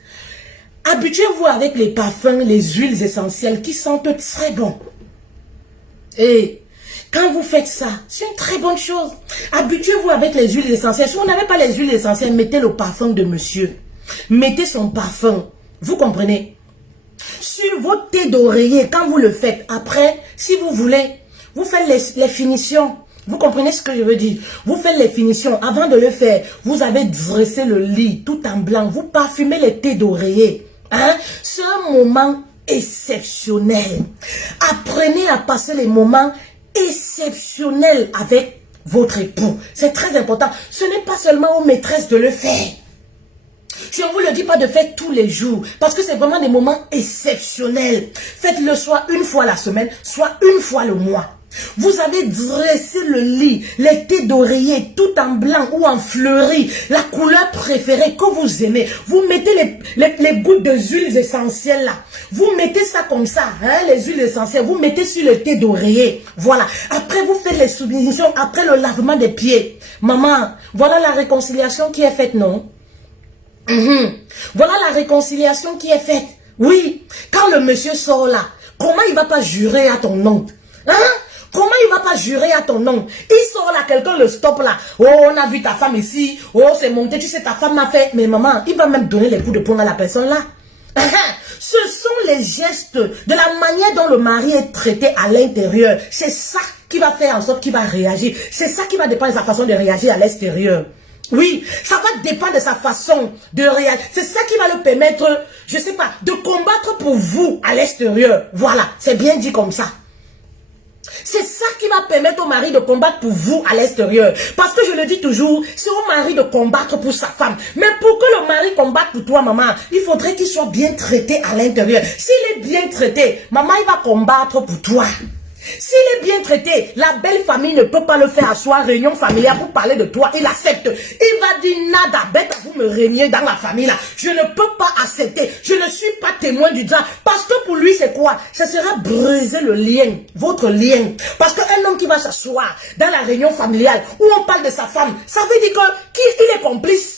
habituez-vous avec les parfums, les huiles essentielles qui sentent très bon. Et quand vous faites ça, c'est une très bonne chose. Habituez-vous avec les huiles essentielles. Si vous n'avez pas les huiles essentielles, mettez le parfum de monsieur. Mettez son parfum. Vous comprenez? Sur votre thé d'oreiller, quand vous le faites, après, si vous voulez, vous faites les finitions. Vous comprenez ce que je veux dire? Vous faites les finitions. Avant de le faire, vous avez dressé le lit tout en blanc. Vous parfumez les thés d'oreiller. Hein? C'est un moment exceptionnel. Apprenez à passer les moments exceptionnels avec votre époux. C'est très important. Ce n'est pas seulement aux maîtresses de le faire. Je ne vous le dis pas de faire tous les jours, parce que c'est vraiment des moments exceptionnels. Faites-le soit une fois la semaine, soit une fois le mois. Vous avez dressé le lit, les thés d'oreiller, tout en blanc ou en fleuri, la couleur préférée que vous aimez. Vous mettez les gouttes de huiles essentielles là. Vous mettez ça comme ça, hein, les huiles essentielles. Vous mettez sur le thé d'oreiller. Voilà. Après, vous faites les soumissions après le lavement des pieds. Maman, voilà la réconciliation qui est faite, non? Voilà la réconciliation qui est faite. Oui. Quand le monsieur sort là, comment il va pas jurer à ton nom? Hein? Comment il va pas jurer à ton nom? Il sort là, quelqu'un le stoppe là. Oh, on a vu ta femme ici. Oh, c'est monté, tu sais, ta femme m'a fait. Mais maman, il va même donner les coups de poing à la personne là. Ce sont les gestes de la manière dont le mari est traité à l'intérieur. C'est ça qui va faire en sorte qu'il va réagir. C'est ça qui va dépendre de sa façon de réagir à l'extérieur. Oui, ça va dépendre de sa façon de réagir. C'est ça qui va le permettre, je sais pas, de combattre pour vous à l'extérieur. Voilà, c'est bien dit comme ça. C'est ça qui va permettre au mari de combattre pour vous à l'extérieur. Parce que je le dis toujours, c'est au mari de combattre pour sa femme. Mais pour que le mari combatte pour toi, maman, il faudrait qu'il soit bien traité à l'intérieur. S'il est bien traité, maman, il va combattre pour toi. S'il est bien traité, la belle famille ne peut pas le faire asseoir réunion familiale pour parler de toi. Il accepte. Il va dire nada, bête, vous me régnez dans la famille là. Je ne peux pas accepter. Je ne suis pas témoin du drame. Parce que pour lui, c'est quoi? Ça sera briser le lien, votre lien. Parce qu'un homme qui va s'asseoir dans la réunion familiale où on parle de sa femme, ça veut dire qu'il est complice.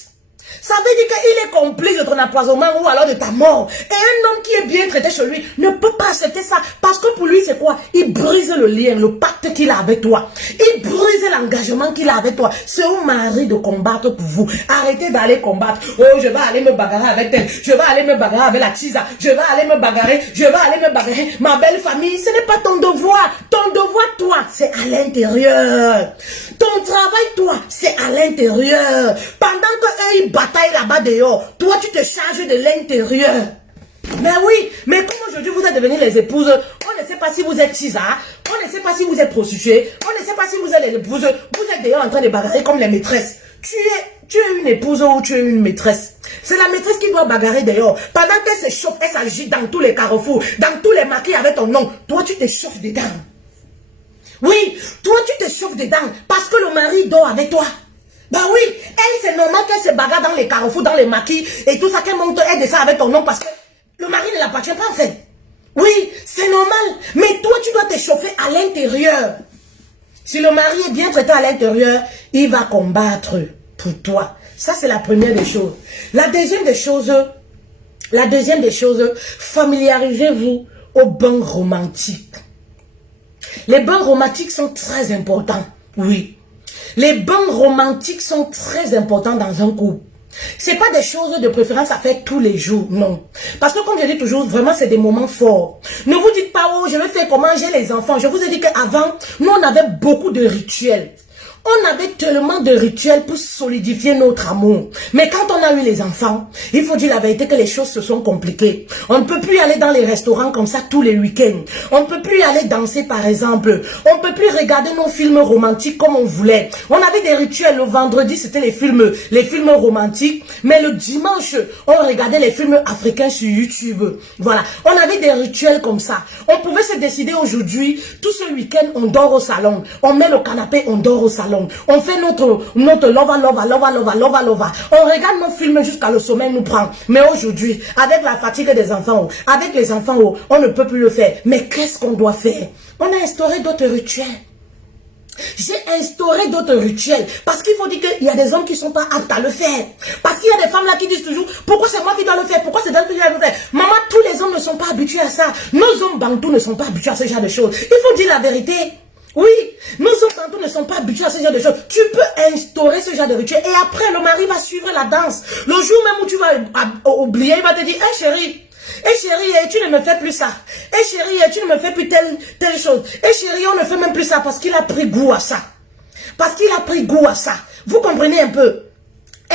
Ça veut dire qu'il est complice de ton empoisonnement ou alors de ta mort. Et un homme qui est bien traité chez lui ne peut pas accepter ça. Parce que pour lui, c'est quoi? Il brise le lien, le pacte qu'il a avec toi. Il brise l'engagement qu'il a avec toi. C'est au mari de combattre pour vous. Arrêtez d'aller combattre. Oh, je vais aller me bagarrer avec elle. Je vais aller me bagarrer avec la tisa. Je vais aller me bagarrer. Je vais aller me bagarrer. Ma belle famille, ce n'est pas ton devoir. Ton devoir, toi, c'est à l'intérieur. Ton travail, toi, c'est à l'intérieur. Pendant que eux, ils bataillent là-bas dehors, toi, tu te charges de l'intérieur. Mais oui, mais comme aujourd'hui, vous êtes devenus les épouses, on ne sait pas si vous êtes tisa, on ne sait pas si vous êtes prostituée, on ne sait pas si vous êtes les épouses, vous êtes d'ailleurs en train de bagarrer comme les maîtresses. Tu es une épouse ou tu es une maîtresse. C'est la maîtresse qui doit bagarrer dehors. Pendant qu'elle se chauffe, elle s'agit dans tous les carrefours, dans tous les maquis avec ton nom. Toi, tu te chauffes dedans. Oui, toi, tu te chauffes dedans parce que le mari dort avec toi. Bah oui, elle, c'est normal qu'elle se bagarre dans les carrefours, dans les maquis et tout ça, qu'elle monte, elle descend avec ton nom parce que le mari ne l'appartient pas en fait. Oui, c'est normal. Mais toi, tu dois te chauffer à l'intérieur. Si le mari est bien traité à l'intérieur, il va combattre pour toi. Ça, c'est la première des choses. La deuxième des choses, familiarisez-vous aux bains romantiques. Les bains romantiques sont très importants. Oui. Les bains romantiques sont très importants dans un couple. C'est pas des choses de préférence à faire tous les jours, non. Parce que comme je dis toujours, vraiment c'est des moments forts. Ne vous dites pas, oh, je vais faire comment j'ai les enfants. Je vous ai dit qu'avant, nous on avait beaucoup de rituels. On avait tellement de rituels pour solidifier notre amour. Mais quand on a eu les enfants, il faut dire la vérité que les choses se sont compliquées. On ne peut plus aller dans les restaurants comme ça tous les week-ends. On ne peut plus aller danser par exemple. On ne peut plus regarder nos films romantiques comme on voulait. On avait des rituels. Le vendredi, c'était les films romantiques. Mais le dimanche, on regardait les films africains sur YouTube. Voilà. On avait des rituels comme ça. On pouvait se décider aujourd'hui, tout ce week-end, on dort au salon. On met le canapé, on dort au salon. On fait notre lova. On regarde nos films jusqu'à le sommeil nous prend. Mais aujourd'hui, avec la fatigue des enfants, avec les enfants, on ne peut plus le faire. Mais qu'est-ce qu'on doit faire? On a instauré d'autres rituels. J'ai instauré d'autres rituels. Parce qu'il faut dire qu'il y a des hommes qui ne sont pas aptes à le faire. Parce qu'il y a des femmes là qui disent toujours, pourquoi c'est moi qui dois le faire? Pourquoi c'est elle qui doit le faire? Maman, tous les hommes ne sont pas habitués à ça. Nos hommes bantous ne sont pas habitués à ce genre de choses. Il faut dire la vérité. Oui, nos hommes bantous ne sont pas habitués à ce genre de choses. Tu peux instaurer ce genre de rituel. Et après, le mari va suivre la danse. Le jour même où tu vas oublier, il va te dire, hé chérie, tu ne me fais plus ça. Chérie, tu ne me fais plus telle chose. Chérie, on ne fait même plus ça parce qu'il a pris goût à ça. Parce qu'il a pris goût à ça. Vous comprenez un peu?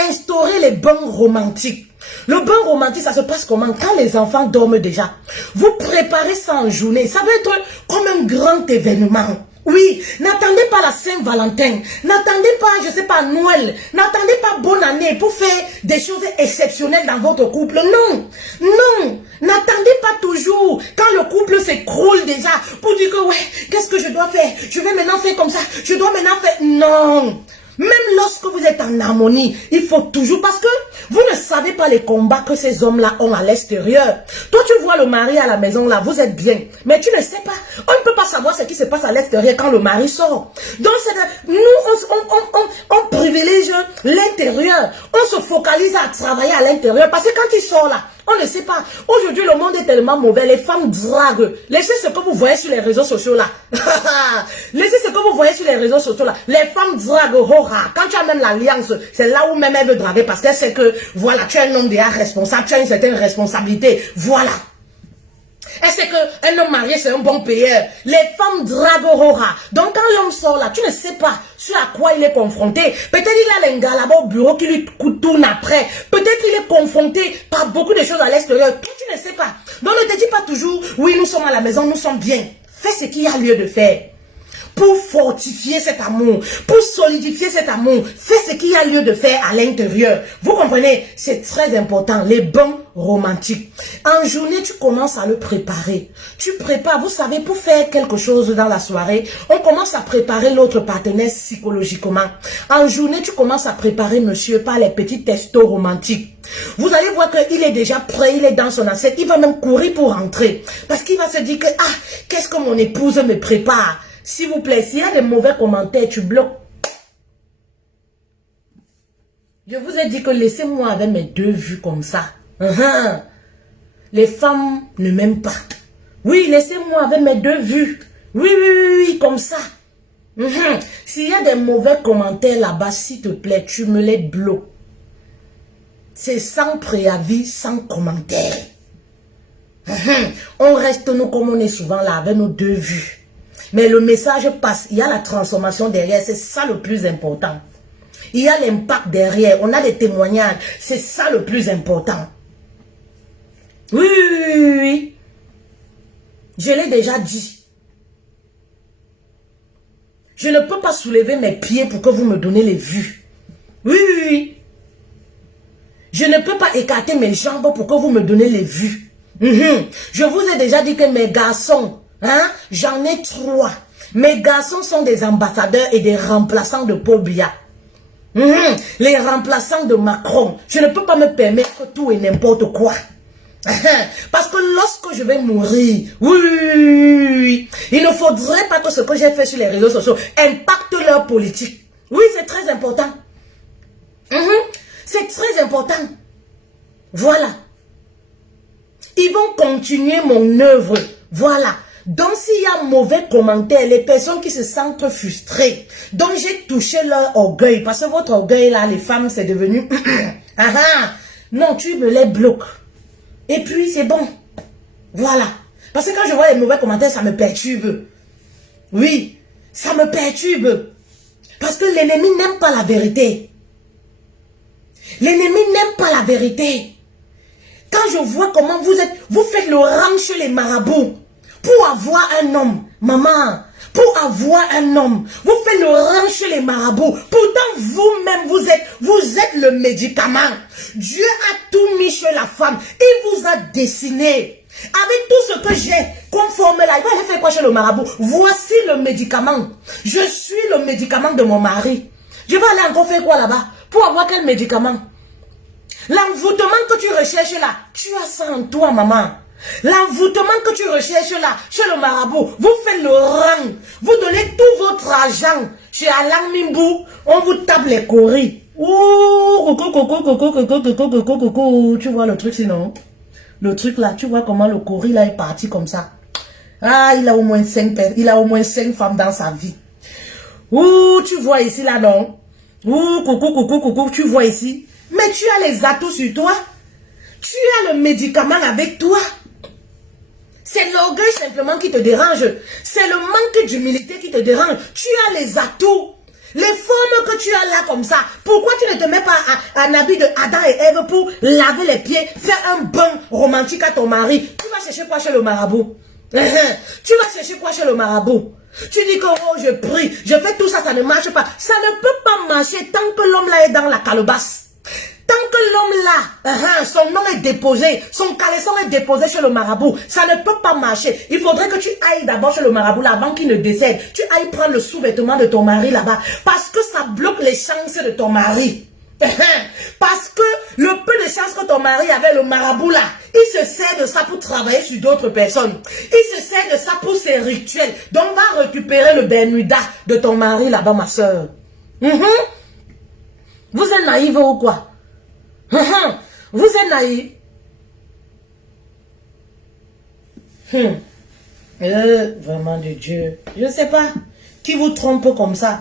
Instaurer les bains romantiques. Le bain romantique, ça se passe comment? Quand les enfants dorment déjà. Vous préparez ça en journée. Ça va être comme un grand événement. Oui, n'attendez pas la Saint-Valentin, n'attendez pas, je sais pas, Noël, n'attendez pas bonne année pour faire des choses exceptionnelles dans votre couple. Non, non, n'attendez pas toujours quand le couple s'écroule déjà pour dire que ouais, qu'est-ce que je dois faire? Je vais maintenant faire comme ça, je dois maintenant faire... Non. Même lorsque vous êtes en harmonie, il faut toujours, parce que vous ne savez pas les combats que ces hommes-là ont à l'extérieur. Toi, tu vois le mari à la maison, là, vous êtes bien, mais tu ne sais pas. On ne peut pas savoir ce qui se passe à l'extérieur quand le mari sort. Donc, nous, on privilégie l'intérieur. On se focalise à travailler à l'intérieur, parce que quand il sort là, on ne sait pas. Aujourd'hui, le monde est tellement mauvais. Les femmes draguent. Laissez ce que vous voyez sur les réseaux sociaux là. Laissez ce que vous voyez sur les réseaux sociaux là. Les femmes draguent. Quand tu as même l'alliance, c'est là où même elle veut draguer parce qu'elle sait que, voilà, tu es un homme déjà responsable, tu as une certaine responsabilité. Voilà. Elle sait qu'un homme marié, c'est un bon payeur. Les femmes draguent. Donc, quand l'homme sort là, tu ne sais pas sur à quoi il est confronté. Peut-être il a un gars là-bas au bureau qui lui tourne après. Peut-être il est confronté par beaucoup de choses à l'extérieur. Toi, tu ne sais pas. Donc, ne te dis pas toujours, oui, nous sommes à la maison, nous sommes bien. Fais ce qu'il y a lieu de faire. Pour fortifier cet amour, pour solidifier cet amour, fais ce qu'il y a lieu de faire à l'intérieur. Vous comprenez? C'est très important, les bains romantiques. En journée, tu commences à le préparer. Tu prépares, vous savez, pour faire quelque chose dans la soirée, on commence à préparer l'autre partenaire psychologiquement. En journée, tu commences à préparer monsieur par les petits textos romantiques. Vous allez voir qu'il est déjà prêt, il est dans son assiette, il va même courir pour rentrer. Parce qu'il va se dire que, ah, qu'est-ce que mon épouse me prépare? S'il vous plaît, s'il y a des mauvais commentaires, tu bloques. Je vous ai dit que laissez-moi avec mes deux vues comme ça. Les femmes ne m'aiment pas. Oui, laissez-moi avec mes deux vues. Oui, comme ça. S'il y a des mauvais commentaires là-bas, s'il te plaît, tu me les bloques. C'est sans préavis, sans commentaire. On reste nous comme on est souvent là avec nos deux vues. Mais le message passe, il y a la transformation derrière, c'est ça le plus important. Il y a l'impact derrière, on a des témoignages, c'est ça le plus important. Oui. Je l'ai déjà dit. Je ne peux pas soulever mes pieds pour que vous me donnez les vues. Oui. Je ne peux pas écarter mes jambes pour que vous me donnez les vues. Je vous ai déjà dit que mes garçons, j'en ai 3. Mes garçons sont des ambassadeurs et des remplaçants de Paul Biya. Les remplaçants de Macron. Je ne peux pas me permettre tout et n'importe quoi. Parce que lorsque je vais mourir, oui, il ne faudrait pas que ce que j'ai fait sur les réseaux sociaux impacte leur politique. Oui, c'est très important. C'est très important. Voilà. Ils vont continuer mon œuvre. Voilà. Donc, s'il y a mauvais commentaires, les personnes qui se sentent frustrées, donc j'ai touché leur orgueil. Parce que votre orgueil, là, les femmes, c'est devenu... Non, tu me les bloques. Et puis, c'est bon. Voilà. Parce que quand je vois les mauvais commentaires, ça me perturbe. Oui, ça me perturbe. Parce que l'ennemi n'aime pas la vérité. L'ennemi n'aime pas la vérité. Quand je vois comment vous faites le rang chez les marabouts pour avoir un homme, maman, pour avoir un homme, vous faites le rang chez les marabouts. Pourtant, vous-même, vous êtes le médicament. Dieu a tout mis chez la femme. Il vous a dessiné. Avec tout ce que j'ai comme formule là, il va aller faire quoi chez le marabout? Voici le médicament. Je suis le médicament de mon mari. Je vais aller encore faire quoi là-bas? Pour avoir quel médicament? L'envoûtement que tu recherches là, tu as ça en toi, maman. L'envoûtement que tu recherches là, chez le marabout, vous faites le rang. Vous donnez tout votre argent. Chez Alang Mimbu, on vous tape les coris. Ouh, tu vois le truc sinon? Le truc là, tu vois comment le cori là est parti comme ça. Ah, il a au moins 5 femmes dans sa vie. Ouh, tu vois ici là, non? Ouh, tu vois ici. Mais tu as les atouts sur toi. Tu as le médicament avec toi. C'est l'orgueil simplement qui te dérange. C'est le manque d'humilité qui te dérange. Tu as les atouts. Les formes que tu as là comme ça, pourquoi tu ne te mets pas un habit de Adam et Ève pour laver les pieds, faire un bain romantique à ton mari? Tu vas chercher quoi chez le marabout? Tu vas chercher quoi chez le marabout? Tu dis que oh, je prie, je fais tout ça, ça ne marche pas. Ça ne peut pas marcher tant que l'homme là est dans la calebasse. Tant que l'homme là, son nom est déposé, son caleçon est déposé chez le marabout, ça ne peut pas marcher. Il faudrait que tu ailles d'abord chez le marabout là, avant qu'il ne décède. Tu ailles prendre le sous-vêtement de ton mari là-bas, parce que ça bloque les chances de ton mari. Parce que le peu de chances que ton mari avait, le marabout là, il se sert de ça pour travailler sur d'autres personnes. Il se sert de ça pour ses rituels. Donc va récupérer le Bermuda de ton mari là-bas, ma soeur. Vous êtes naïve ou quoi? Vous êtes naïf. Vraiment de Dieu. Je ne sais pas qui vous trompe comme ça.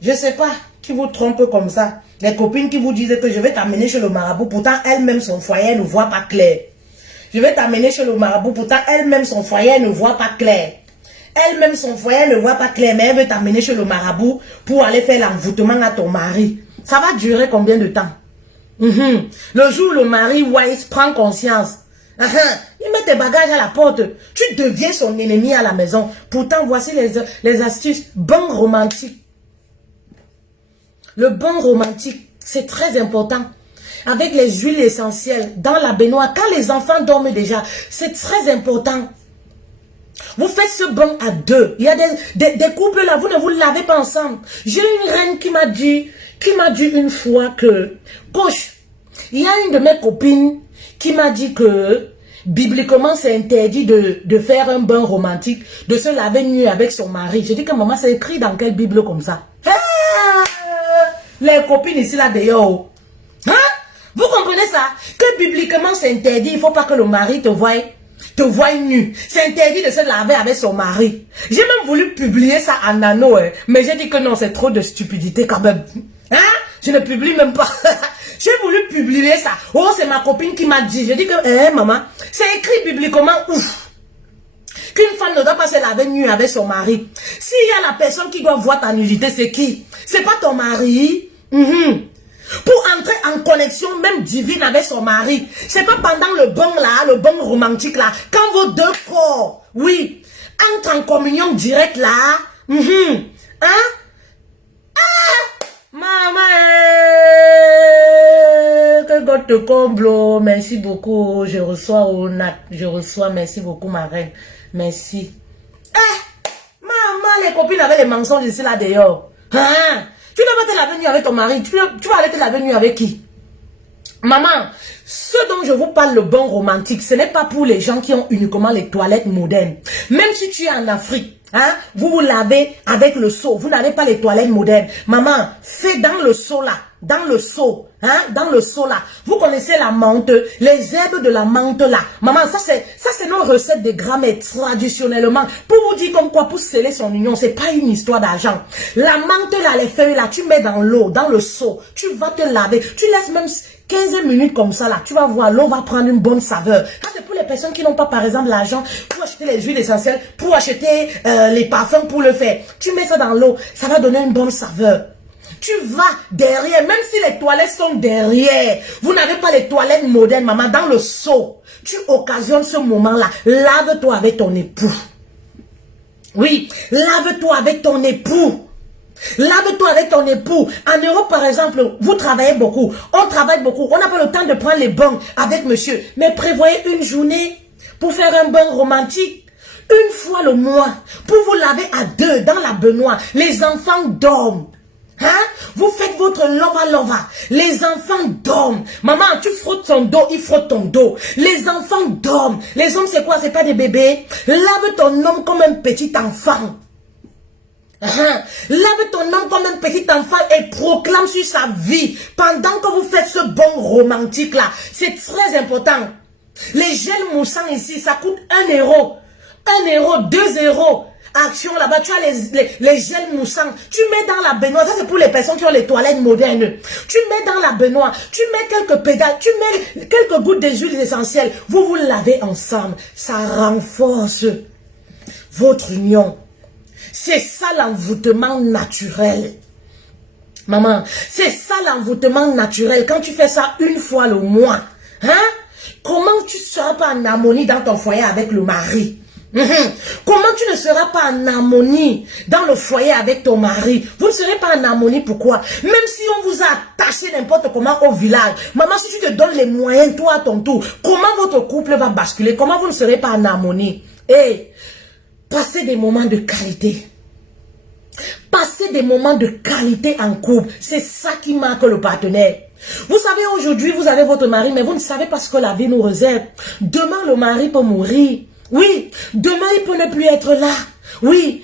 Je ne sais pas qui vous trompe comme ça. Les copines qui vous disent que je vais t'amener chez le marabout, pourtant elles-mêmes son foyer ne voit pas clair. Je vais t'amener chez le marabout, pourtant elles-mêmes son foyer ne voit pas clair. Elle-même son foyer ne voit pas clair, mais elle veut t'amener chez le marabout pour aller faire l'envoûtement à ton mari. Ça va durer combien de temps? Le jour où le mari wise prend conscience, il met tes bagages à la porte, tu deviens son ennemi à la maison. Pourtant, voici les astuces. Bain romantique. Le bain romantique, c'est très important. Avec les huiles essentielles dans la baignoire, quand les enfants dorment déjà, c'est très important. Vous faites ce bain à deux. Il y a des couples là, vous ne vous lavez pas ensemble. J'ai une reine qui m'a dit une fois que, coach, il y a une de mes copines qui m'a dit que, bibliquement, c'est interdit de faire un bain romantique, de se laver nu avec son mari. J'ai dit que maman, c'est écrit dans quelle Bible comme ça? Les copines ici là d'ailleurs. Vous comprenez ça? Que bibliquement, c'est interdit. Il ne faut pas que le mari te voie nu. C'est interdit de se laver avec son mari. J'ai même voulu publier ça en anneau, mais j'ai dit que non, c'est trop de stupidité quand même. Je ne publie même pas. J'ai voulu publier ça. Oh, c'est ma copine qui m'a dit. Je dis que, maman, c'est écrit bibliquement ouf. Qu'une femme ne doit pas se laver nu avec son mari. S'il y a la personne qui doit voir ta nudité, c'est qui? C'est pas ton mari. Pour entrer en connexion même divine avec son mari. C'est pas pendant le bain là, le bain romantique là. Quand vos deux corps, oui, entrent en communion directe là. Maman, que God te comble. Merci beaucoup. Je reçois, merci beaucoup ma reine. Merci. Maman, les copines avaient les mensonges ici là dehors. Tu ne vas pas te laver nu avec ton mari. Tu vas aller te laver nu avec qui? Maman, ce dont je vous parle, le bain romantique, ce n'est pas pour les gens qui ont uniquement les toilettes modernes. Même si tu es en Afrique, vous vous lavez avec le seau. Vous n'avez pas les toilettes modernes. Maman, fais dans le seau là. Dans le seau. Dans le seau là. Vous connaissez la menthe. Les herbes de la menthe là. Maman, ça c'est nos recettes de grammaire traditionnellement. Pour vous dire comme quoi, pour sceller son union, c'est pas une histoire d'argent. La menthe là, les feuilles là, tu mets dans l'eau, dans le seau. Tu vas te laver. Tu laisses même 15 minutes comme ça, là, tu vas voir, l'eau va prendre une bonne saveur. Ça, c'est pour les personnes qui n'ont pas, par exemple, l'argent pour acheter les huiles essentielles, pour acheter les parfums pour le faire. Tu mets ça dans l'eau, ça va donner une bonne saveur. Tu vas derrière, même si les toilettes sont derrière, vous n'avez pas les toilettes modernes, maman, dans le seau, tu occasionnes ce moment-là. Lave-toi avec ton époux. Oui, lave-toi avec ton époux. Lave-toi avec ton époux. En Europe, par exemple, vous travaillez beaucoup. On travaille beaucoup. On n'a pas le temps de prendre les bains avec monsieur. Mais prévoyez une journée pour faire un bain romantique. Une fois le mois. Pour vous laver à deux dans la baignoire. Les enfants dorment. Hein? Vous faites votre lova. Les enfants dorment. Maman, tu frottes ton dos, il frotte ton dos. Les enfants dorment. Les hommes, c'est quoi? C'est pas des bébés. Lave ton homme comme un petit enfant. Lave ton homme comme un petit enfant et proclame sur sa vie pendant que vous faites ce bon romantique là. C'est très important. Les gels moussants ici, ça coûte 1 euro. 1 euro, 2 euros. Action là-bas, tu as les gels moussants. Tu mets dans la baignoire, ça c'est pour les personnes qui ont les toilettes modernes. Tu mets dans la baignoire, tu mets quelques pédales, tu mets quelques gouttes d'huile essentielle. Vous vous lavez ensemble. Ça renforce votre union. C'est ça l'envoûtement naturel. Maman, c'est ça l'envoûtement naturel. Quand tu fais ça une fois le mois, hein? Comment tu ne seras pas en harmonie dans ton foyer avec le mari? Comment tu ne seras pas en harmonie dans le foyer avec ton mari? Vous ne serez pas en harmonie, pourquoi? Même si on vous a attaché n'importe comment au village, maman, si tu te donnes les moyens, toi à ton tour, comment votre couple va basculer? Comment vous ne serez pas en harmonie? Et passez des moments de qualité. Passez des moments de qualité en couple. C'est ça qui marque le partenaire. Vous savez, aujourd'hui, vous avez votre mari, mais vous ne savez pas ce que la vie nous réserve. Demain, le mari peut mourir. Oui, demain il peut ne plus être là. Oui,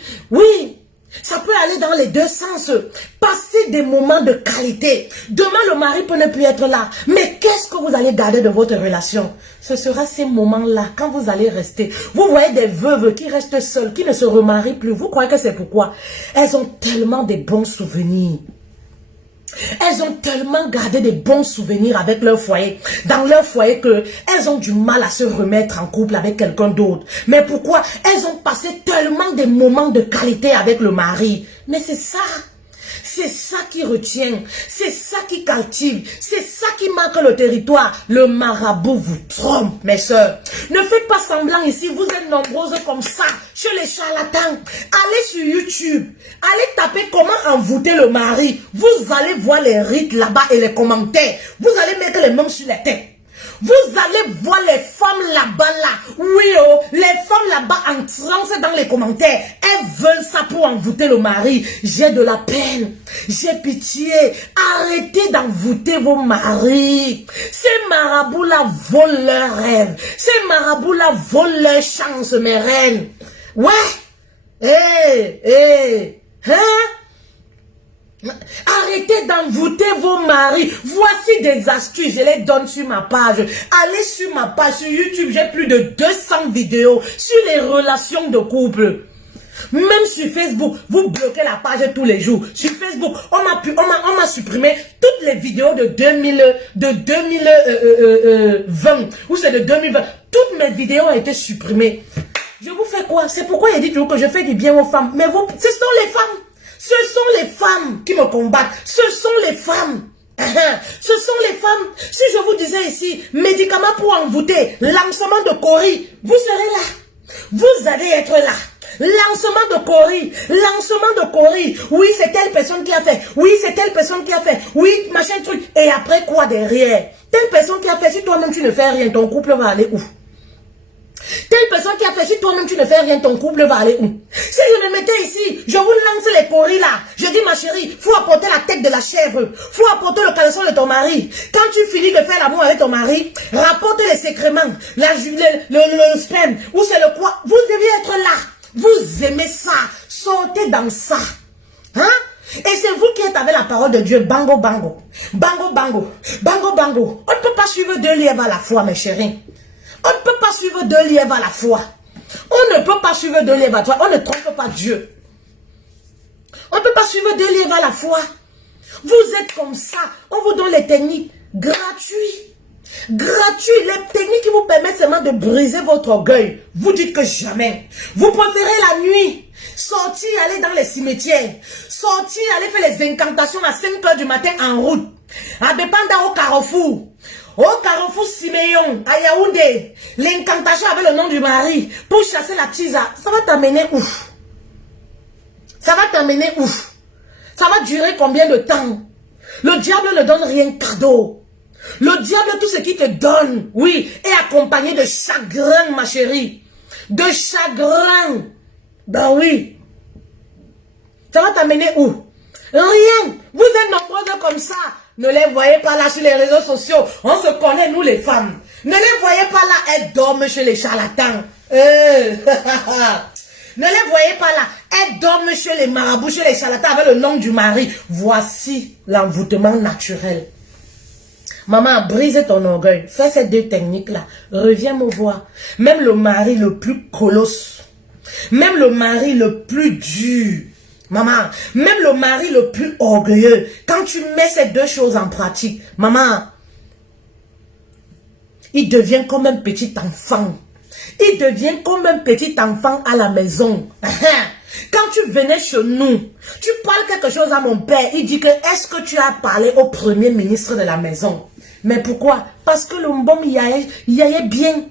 ça peut aller dans les deux sens. Passez des moments de qualité. Demain le mari peut ne plus être là. Mais qu'est-ce que vous allez garder de votre relation? Ce sera ces moments-là, quand vous allez rester. Vous voyez des veuves qui restent seules, qui ne se remarient plus. Vous croyez que c'est pourquoi? Elles ont tellement de bons souvenirs. Elles ont tellement gardé des bons souvenirs avec leur foyer, dans leur foyer, que elles ont du mal à se remettre en couple avec quelqu'un d'autre. Mais pourquoi? Elles ont passé tellement de moments de qualité avec le mari. Mais c'est ça qui retient, c'est ça qui captive, c'est ça qui marque le territoire. Le marabout vous trompe, mes soeurs. Ne faites pas semblant ici, vous êtes nombreuses comme ça, chez les charlatans. Allez sur YouTube, allez taper comment envoûter le mari. Vous allez voir les rites là-bas et les commentaires. Vous allez mettre les mains sur la tête. Vous allez voir les femmes là-bas là. Oui, oh, les femmes là-bas en transe dans les commentaires. Elles veulent ça pour envoûter le mari. J'ai de la peine. J'ai pitié. Arrêtez d'envoûter vos maris. Ces marabouts-là volent leurs rêves. Ces marabouts-là volent leurs chances, mes reines. Ouais. Hein? Arrêtez d'envoûter vos maris. Voici des astuces, je les donne sur ma page. Allez sur ma page sur YouTube, j'ai plus de 200 vidéos sur les relations de couple. Même sur Facebook, vous bloquez la page tous les jours. Sur Facebook, on m'a supprimé toutes les vidéos de 2020 ou c'est de 2020. Toutes mes vidéos ont été supprimées. Je vous fais quoi? C'est pourquoi il dit toujours que je fais du bien aux femmes. Mais vous, ce sont les femmes. Ce sont les femmes qui me combattent. Ce sont les femmes. Ce sont les femmes. Si je vous disais ici, médicaments pour envoûter, lancement de Cori, vous serez là. Vous allez être là. Lancement de Cori, lancement de Cori. Oui, c'est telle personne qui a fait. Oui, c'est telle personne qui a fait. Oui, machin truc. Et après quoi derrière? Telle personne qui a fait. Si toi-même tu ne fais rien, ton couple va aller où? Telle personne qui a fait, si toi-même tu ne fais rien, ton couple va aller où? Si je me mettais ici, je vous lance les coris là. Je dis ma chérie, faut apporter la tête de la chèvre. Faut apporter le caleçon de ton mari. Quand tu finis de faire l'amour avec ton mari, rapporte les sécréments, le sperme, ou c'est le quoi. Vous deviez être là. Vous aimez ça. Sortez dans ça. Hein? Et c'est vous qui êtes avec la parole de Dieu. Bango, bango. Bango, bango. Bango, bango. On ne peut pas suivre 2 lièvres à la fois, mes chéris. On ne peut pas suivre 2 lièvres à la fois. On ne peut pas suivre 2 lièvres à la fois. On ne trompe pas Dieu. On ne peut pas suivre 2 lièvres à la fois. Vous êtes comme ça. On vous donne les techniques. gratuit. Gratuit, les techniques qui vous permettent seulement de briser votre orgueil. Vous dites que jamais. Vous préférez la nuit. Sortir, aller dans les cimetières. Sortir, aller faire les incantations à 5 h du matin en route. À Bépanda au Carrefour. Au Carrefour Siméon, à Yaoundé. L'incantation avec le nom du mari. Pour chasser la tisa. Ça va t'amener où? Ça va t'amener où? Ça va durer combien de temps? Le diable ne donne rien cadeau. Le diable, tout ce qu'il te donne, oui, est accompagné de chagrin, ma chérie. De chagrin. Ben oui. Ça va t'amener où? Rien. Vous êtes nombreuses comme ça. Ne les voyez pas là sur les réseaux sociaux. On se connaît, nous les femmes. Ne les voyez pas là. Elles dorment chez les charlatans. Ne les voyez pas là. Elles dorment chez les marabouts, chez les charlatans avec le nom du mari. Voici l'envoûtement naturel. Maman, brise ton orgueil. Fais ces 2 techniques-là. Reviens me voir. Même le mari le plus colosse. Même le mari le plus dur. Maman, même le mari le plus orgueilleux. Quand tu mets ces 2 choses en pratique, maman, il devient comme un petit enfant. Il devient comme un petit enfant à la maison. Quand tu venais chez nous, tu parles quelque chose à mon père. Il dit que, est-ce que tu as parlé au premier ministre de la maison? Mais pourquoi? Parce que le mbom, il y allait bien.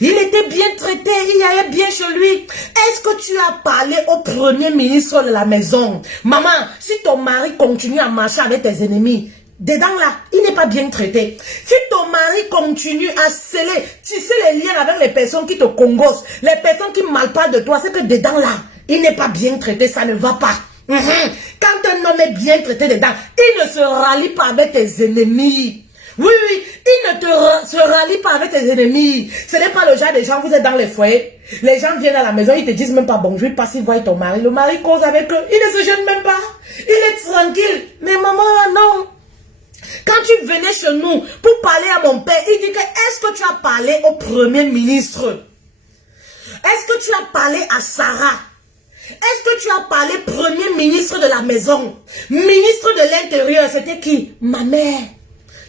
Il était bien traité, il y allait bien chez lui. Est-ce que tu as parlé au premier ministre de la maison? Maman, si ton mari continue à marcher avec tes ennemis, dedans là, il n'est pas bien traité. Si ton mari continue à sceller, tisser les liens avec les personnes qui te congossent, les personnes qui mal parlent de toi, c'est que dedans là, il n'est pas bien traité, ça ne va pas. Quand un homme est bien traité dedans, il ne se rallie pas avec tes ennemis. Oui, oui, il ne se rallie pas avec tes ennemis. Ce n'est pas le genre des gens, vous êtes dans les foyers. Les gens viennent à la maison, ils te disent même pas bonjour, parce qu'ils voient ton mari. Le mari cause avec eux, il ne se gêne même pas. Il est tranquille. Mais maman, non. Quand tu venais chez nous pour parler à mon père, il dit que est-ce que tu as parlé au premier ministre? Est-ce que tu as parlé à Sarah? Est-ce que tu as parlé premier ministre de la maison? Ministre de l'Intérieur, c'était qui? Ma mère.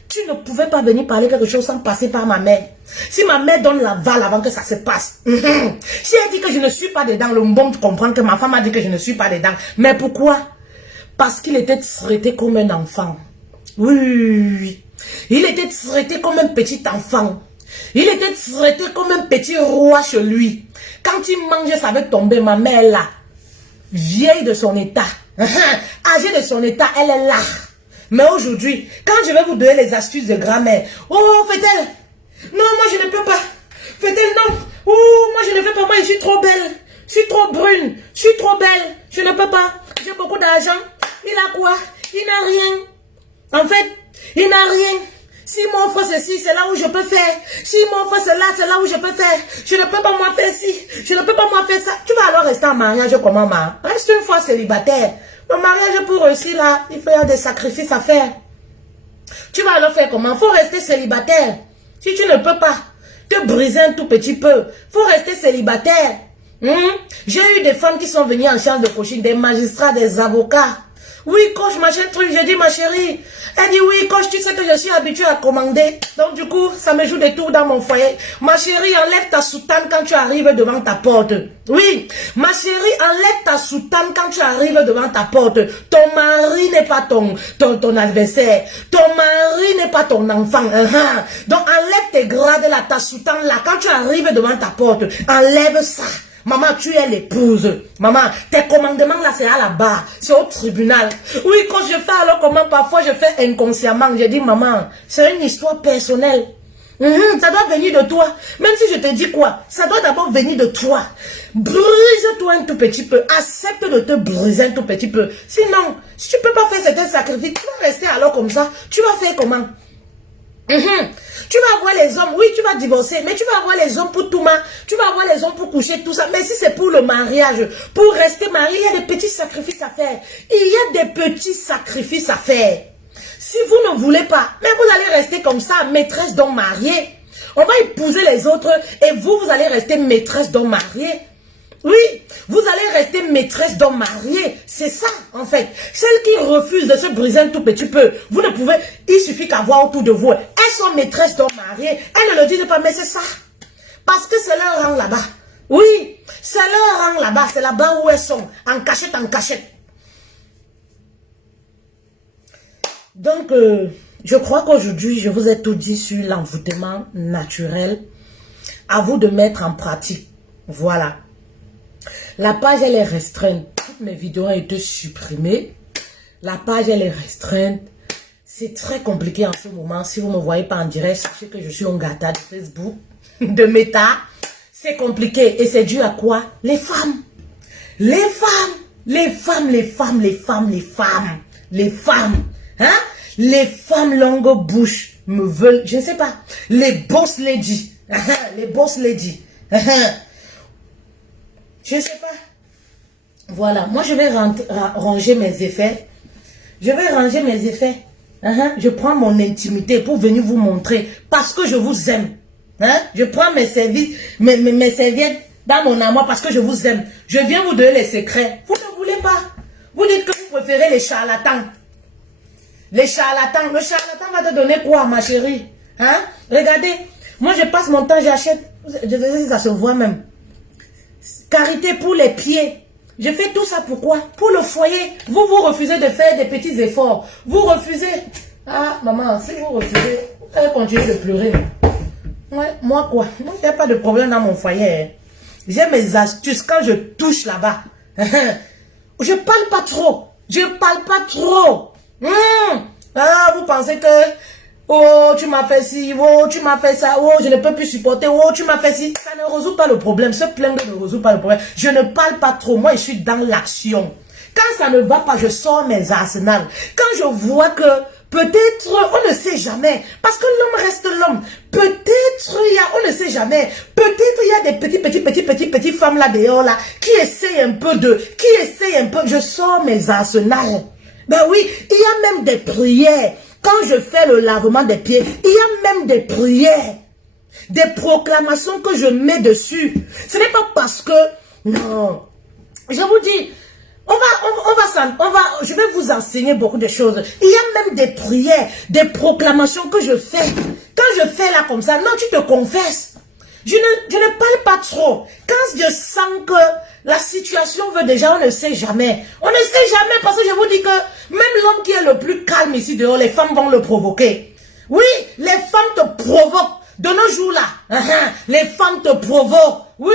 Tu ne pouvais pas venir parler quelque chose sans passer par ma mère. Si ma mère donne l'aval avant que ça se passe. Si elle dit que je ne suis pas dedans, le bon comprend que ma femme a dit que je ne suis pas dedans. Mais pourquoi? Parce qu'il était traité comme un enfant. Oui. Il était traité comme un petit enfant. Il était traité comme un petit roi chez lui. Quand il mangeait, ça avait tomber. Ma mère là, vieille de son état, âgée de son état, elle est là. Mais aujourd'hui, quand je vais vous donner les astuces de grand-mère, oh, fait-elle? Non, moi je ne peux pas. Fait-elle, non? Oh, moi je ne veux pas, moi je suis trop belle. Je suis trop brune. Je suis trop belle. Je ne peux pas. J'ai beaucoup d'argent. Il a quoi? Il n'a rien. En fait, il n'a rien. Si m'offre ceci, c'est là où je peux faire. Si m'offre cela, c'est là où je peux faire. Je ne peux pas moi faire ci. Je ne peux pas moi faire ça. Tu vas alors rester en mariage comment, ma? Reste une fois célibataire. Le mariage pour réussir là, il faut y avoir des sacrifices à faire. Tu vas alors faire comment? Il faut rester célibataire. Si tu ne peux pas te briser un tout petit peu, il faut rester célibataire. J'ai eu des femmes qui sont venues en charge de coaching, des magistrats, des avocats. Oui, coach, machin truc. J'ai dit, ma chérie. Elle dit, oui, coach, tu sais que je suis habituée à commander. Donc, du coup, ça me joue des tours dans mon foyer. Ma chérie, enlève ta soutane quand tu arrives devant ta porte. Oui, ma chérie, enlève ta soutane quand tu arrives devant ta porte. Ton mari n'est pas ton adversaire. Ton mari n'est pas ton enfant. Donc, enlève tes grades là, ta soutane là. Quand tu arrives devant ta porte, enlève ça. Maman, tu es l'épouse. Maman, tes commandements là, c'est à la barre. C'est au tribunal. Oui, quand je fais alors comment, parfois je fais inconsciemment. Je dis, maman, c'est une histoire personnelle. Ça doit venir de toi. Même si je te dis quoi, ça doit d'abord venir de toi. Brise-toi un tout petit peu. Accepte de te briser un tout petit peu. Sinon, si tu ne peux pas faire certains sacrifices, tu vas rester alors comme ça. Tu vas faire comment? Tu vas avoir les hommes, oui, tu vas divorcer, mais tu vas avoir les hommes pour tout, tu vas avoir les hommes pour coucher, tout ça. Mais si c'est pour le mariage, pour rester marié, il y a des petits sacrifices à faire. Il y a des petits sacrifices à faire. Si vous ne voulez pas, mais vous allez rester comme ça, maîtresse d'homme marié. On va épouser les autres et vous allez rester maîtresse d'homme marié. Oui, vous allez rester maîtresse d'homme marié. C'est ça, en fait. Celles qui refusent de se briser un tout petit peu, vous ne pouvez, il suffit qu'avoir autour de vous. Elles sont maîtresses d'homme marié. Elles ne le disent pas, mais c'est ça. Parce que c'est leur rang là-bas. Oui, c'est leur rang là-bas. C'est là-bas où elles sont. En cachette, en cachette. Donc, je crois qu'aujourd'hui, je vous ai tout dit sur l'envoûtement naturel. À vous de mettre en pratique. Voilà. La page, elle est restreinte. Toutes mes vidéos ont été supprimées. La page, elle est restreinte. C'est très compliqué en ce moment. Si vous ne me voyez pas en direct, sachez que je suis un gâteau de Facebook, de Meta. C'est compliqué. Et c'est dû à quoi? Les femmes. Les femmes. Les femmes, les femmes, les femmes, les femmes. Les femmes. Hein? Les femmes longue bouche me veulent, je ne sais pas. Les boss ladies. Les boss ladies. Je ne sais pas. Voilà. Moi, je vais ranger mes effets. Je vais ranger mes effets. Je prends mon intimité pour venir vous montrer. Parce que je vous aime. Je prends mes serviettes dans mon amour parce que je vous aime. Je viens vous donner les secrets. Vous ne voulez pas. Vous dites que vous préférez les charlatans. Les charlatans. Le charlatan va te donner quoi, ma chérie? Regardez. Moi, je passe mon temps, j'achète. Ça se voit même. Carité pour les pieds. Je fais tout ça pourquoi? Pour le foyer. Vous refusez de faire des petits efforts. Vous refusez. Ah, maman, si vous refusez, vous allez continuer de pleurer. Ouais, moi quoi? Moi, il n'y a pas de problème dans mon foyer. J'ai mes astuces quand je touche là-bas. Je parle pas trop. Je parle pas trop. Ah, vous pensez que... Oh, tu m'as fait ci, oh, tu m'as fait ça, oh, je ne peux plus supporter, oh, tu m'as fait ci. Ça ne résout pas le problème. Se plaindre ne résout pas le problème. Je ne parle pas trop. Moi, je suis dans l'action. Quand ça ne va pas, je sors mes arsenals. Quand je vois que peut-être, on ne sait jamais. Parce que l'homme reste l'homme. Peut-être, on ne sait jamais. Peut-être, il y a des petites femmes là dehors, là, qui essayent un peu. Je sors mes arsenals. Ben oui, il y a même des prières. Quand je fais le lavement des pieds, il y a même des prières, des proclamations que je mets dessus. Ce n'est pas parce que, non, je vous dis, je vais vous enseigner beaucoup de choses. Il y a même des prières, des proclamations que je fais. Quand je fais là comme ça, non, tu te confesses. Je ne parle pas trop. Quand je sens que la situation veut déjà, on ne sait jamais. On ne sait jamais parce que je vous dis que même l'homme qui est le plus calme ici dehors, les femmes vont le provoquer. Oui, les femmes te provoquent. De nos jours là, les femmes te provoquent. Oui,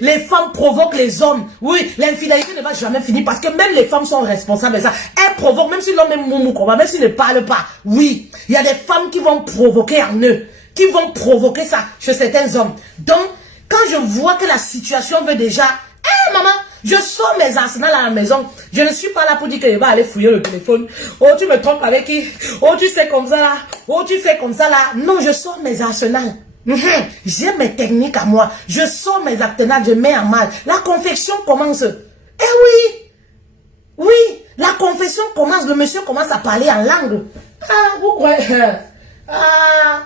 les femmes provoquent les hommes. Oui, l'infidélité ne va jamais finir parce que même les femmes sont responsables de ça. Elles provoquent, même si l'homme est moumou, même s'il ne parle pas. Oui, il y a des femmes qui vont provoquer en eux, qui vont provoquer ça chez certains hommes. Donc, quand je vois que la situation veut déjà... maman, je sors mes arsenals à la maison. Je ne suis pas là pour dire que je vais aller fouiller le téléphone. Oh, tu me trompes avec qui? Oh, tu sais comme ça là. Oh, tu fais comme ça là. Non, je sors mes arsenals. J'ai mes techniques à moi. Je sors mes arsenals, je mets en mal. La confection commence. Eh oui. Oui, la confession commence. Le monsieur commence à parler en langue. Ah, vous croyez? Ah.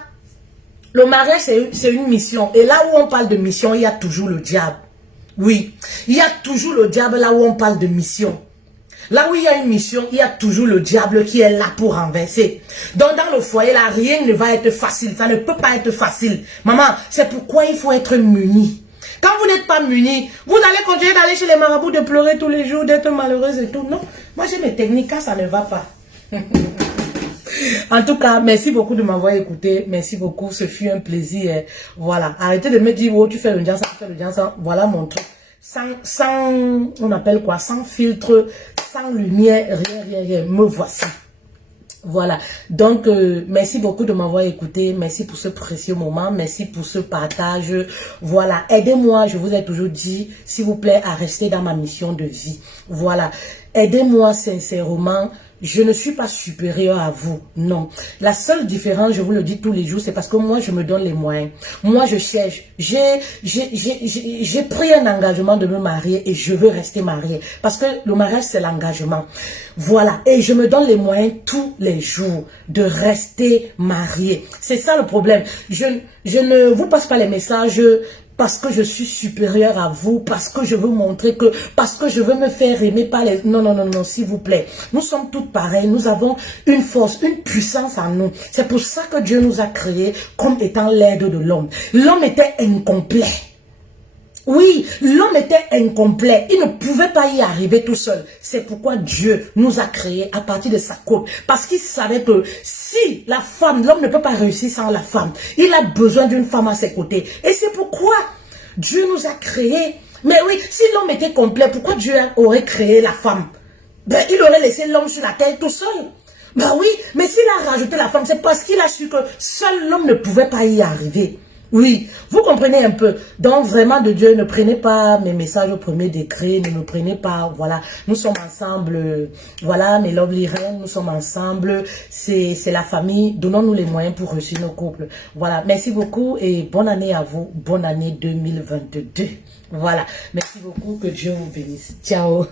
Le mariage, c'est une mission. Et là où on parle de mission, il y a toujours le diable. Oui, il y a toujours le diable là où on parle de mission. Là où il y a une mission, il y a toujours le diable qui est là pour renverser. Donc dans le foyer là, rien ne va être facile. Ça ne peut pas être facile. Maman, c'est pourquoi il faut être muni. Quand vous n'êtes pas muni, vous allez continuer d'aller chez les marabouts, de pleurer tous les jours, d'être malheureuse et tout. Non, moi j'ai mes techniques, ça ne va pas. En tout cas, merci beaucoup de m'avoir écouté. Merci beaucoup, ce fut un plaisir. Voilà, arrêtez de me dire, oh, tu fais le jansan, tu fais le jansan. Voilà mon truc. Sans, on appelle quoi, sans filtre, sans lumière, rien. Me voici. Voilà, donc merci beaucoup de m'avoir écouté, merci pour ce précieux moment, merci pour ce partage. Voilà, aidez-moi, je vous ai toujours dit, s'il vous plaît, à rester dans ma mission de vie. Voilà, aidez-moi sincèrement. Je ne suis pas supérieure à vous, non. La seule différence, je vous le dis tous les jours, c'est parce que moi, je me donne les moyens. Moi, je cherche. J'ai pris un engagement de me marier et je veux rester mariée. Parce que le mariage, c'est l'engagement. Voilà. Et je me donne les moyens tous les jours de rester mariée. C'est ça le problème. Je ne vous passe pas les messages parce que je suis supérieur à vous, parce que je veux montrer que, parce que je veux me faire aimer par les... Non, non, non, non, s'il vous plaît. Nous sommes toutes pareilles. Nous avons une force, une puissance en nous. C'est pour ça que Dieu nous a créés comme étant l'aide de l'homme. L'homme était incomplet. Oui, l'homme était incomplet. Il ne pouvait pas y arriver tout seul. C'est pourquoi Dieu nous a créés à partir de sa côte. Parce qu'il savait que si la femme, l'homme ne peut pas réussir sans la femme. Il a besoin d'une femme à ses côtés. Et c'est pourquoi Dieu nous a créés. Mais oui, si l'homme était complet, pourquoi Dieu aurait créé la femme? Ben, il aurait laissé l'homme sur la terre tout seul. Ben oui, mais s'il a rajouté la femme, c'est parce qu'il a su que seul l'homme ne pouvait pas y arriver. Oui, vous comprenez un peu. Donc vraiment de Dieu, ne prenez pas mes messages au premier degré, ne me prenez pas, voilà. Nous sommes ensemble, voilà, mes lovely reines, nous sommes ensemble. C'est la famille, donnons-nous les moyens pour réussir nos couples. Voilà, merci beaucoup et bonne année à vous, bonne année 2022. Voilà, merci beaucoup, que Dieu vous bénisse. Ciao.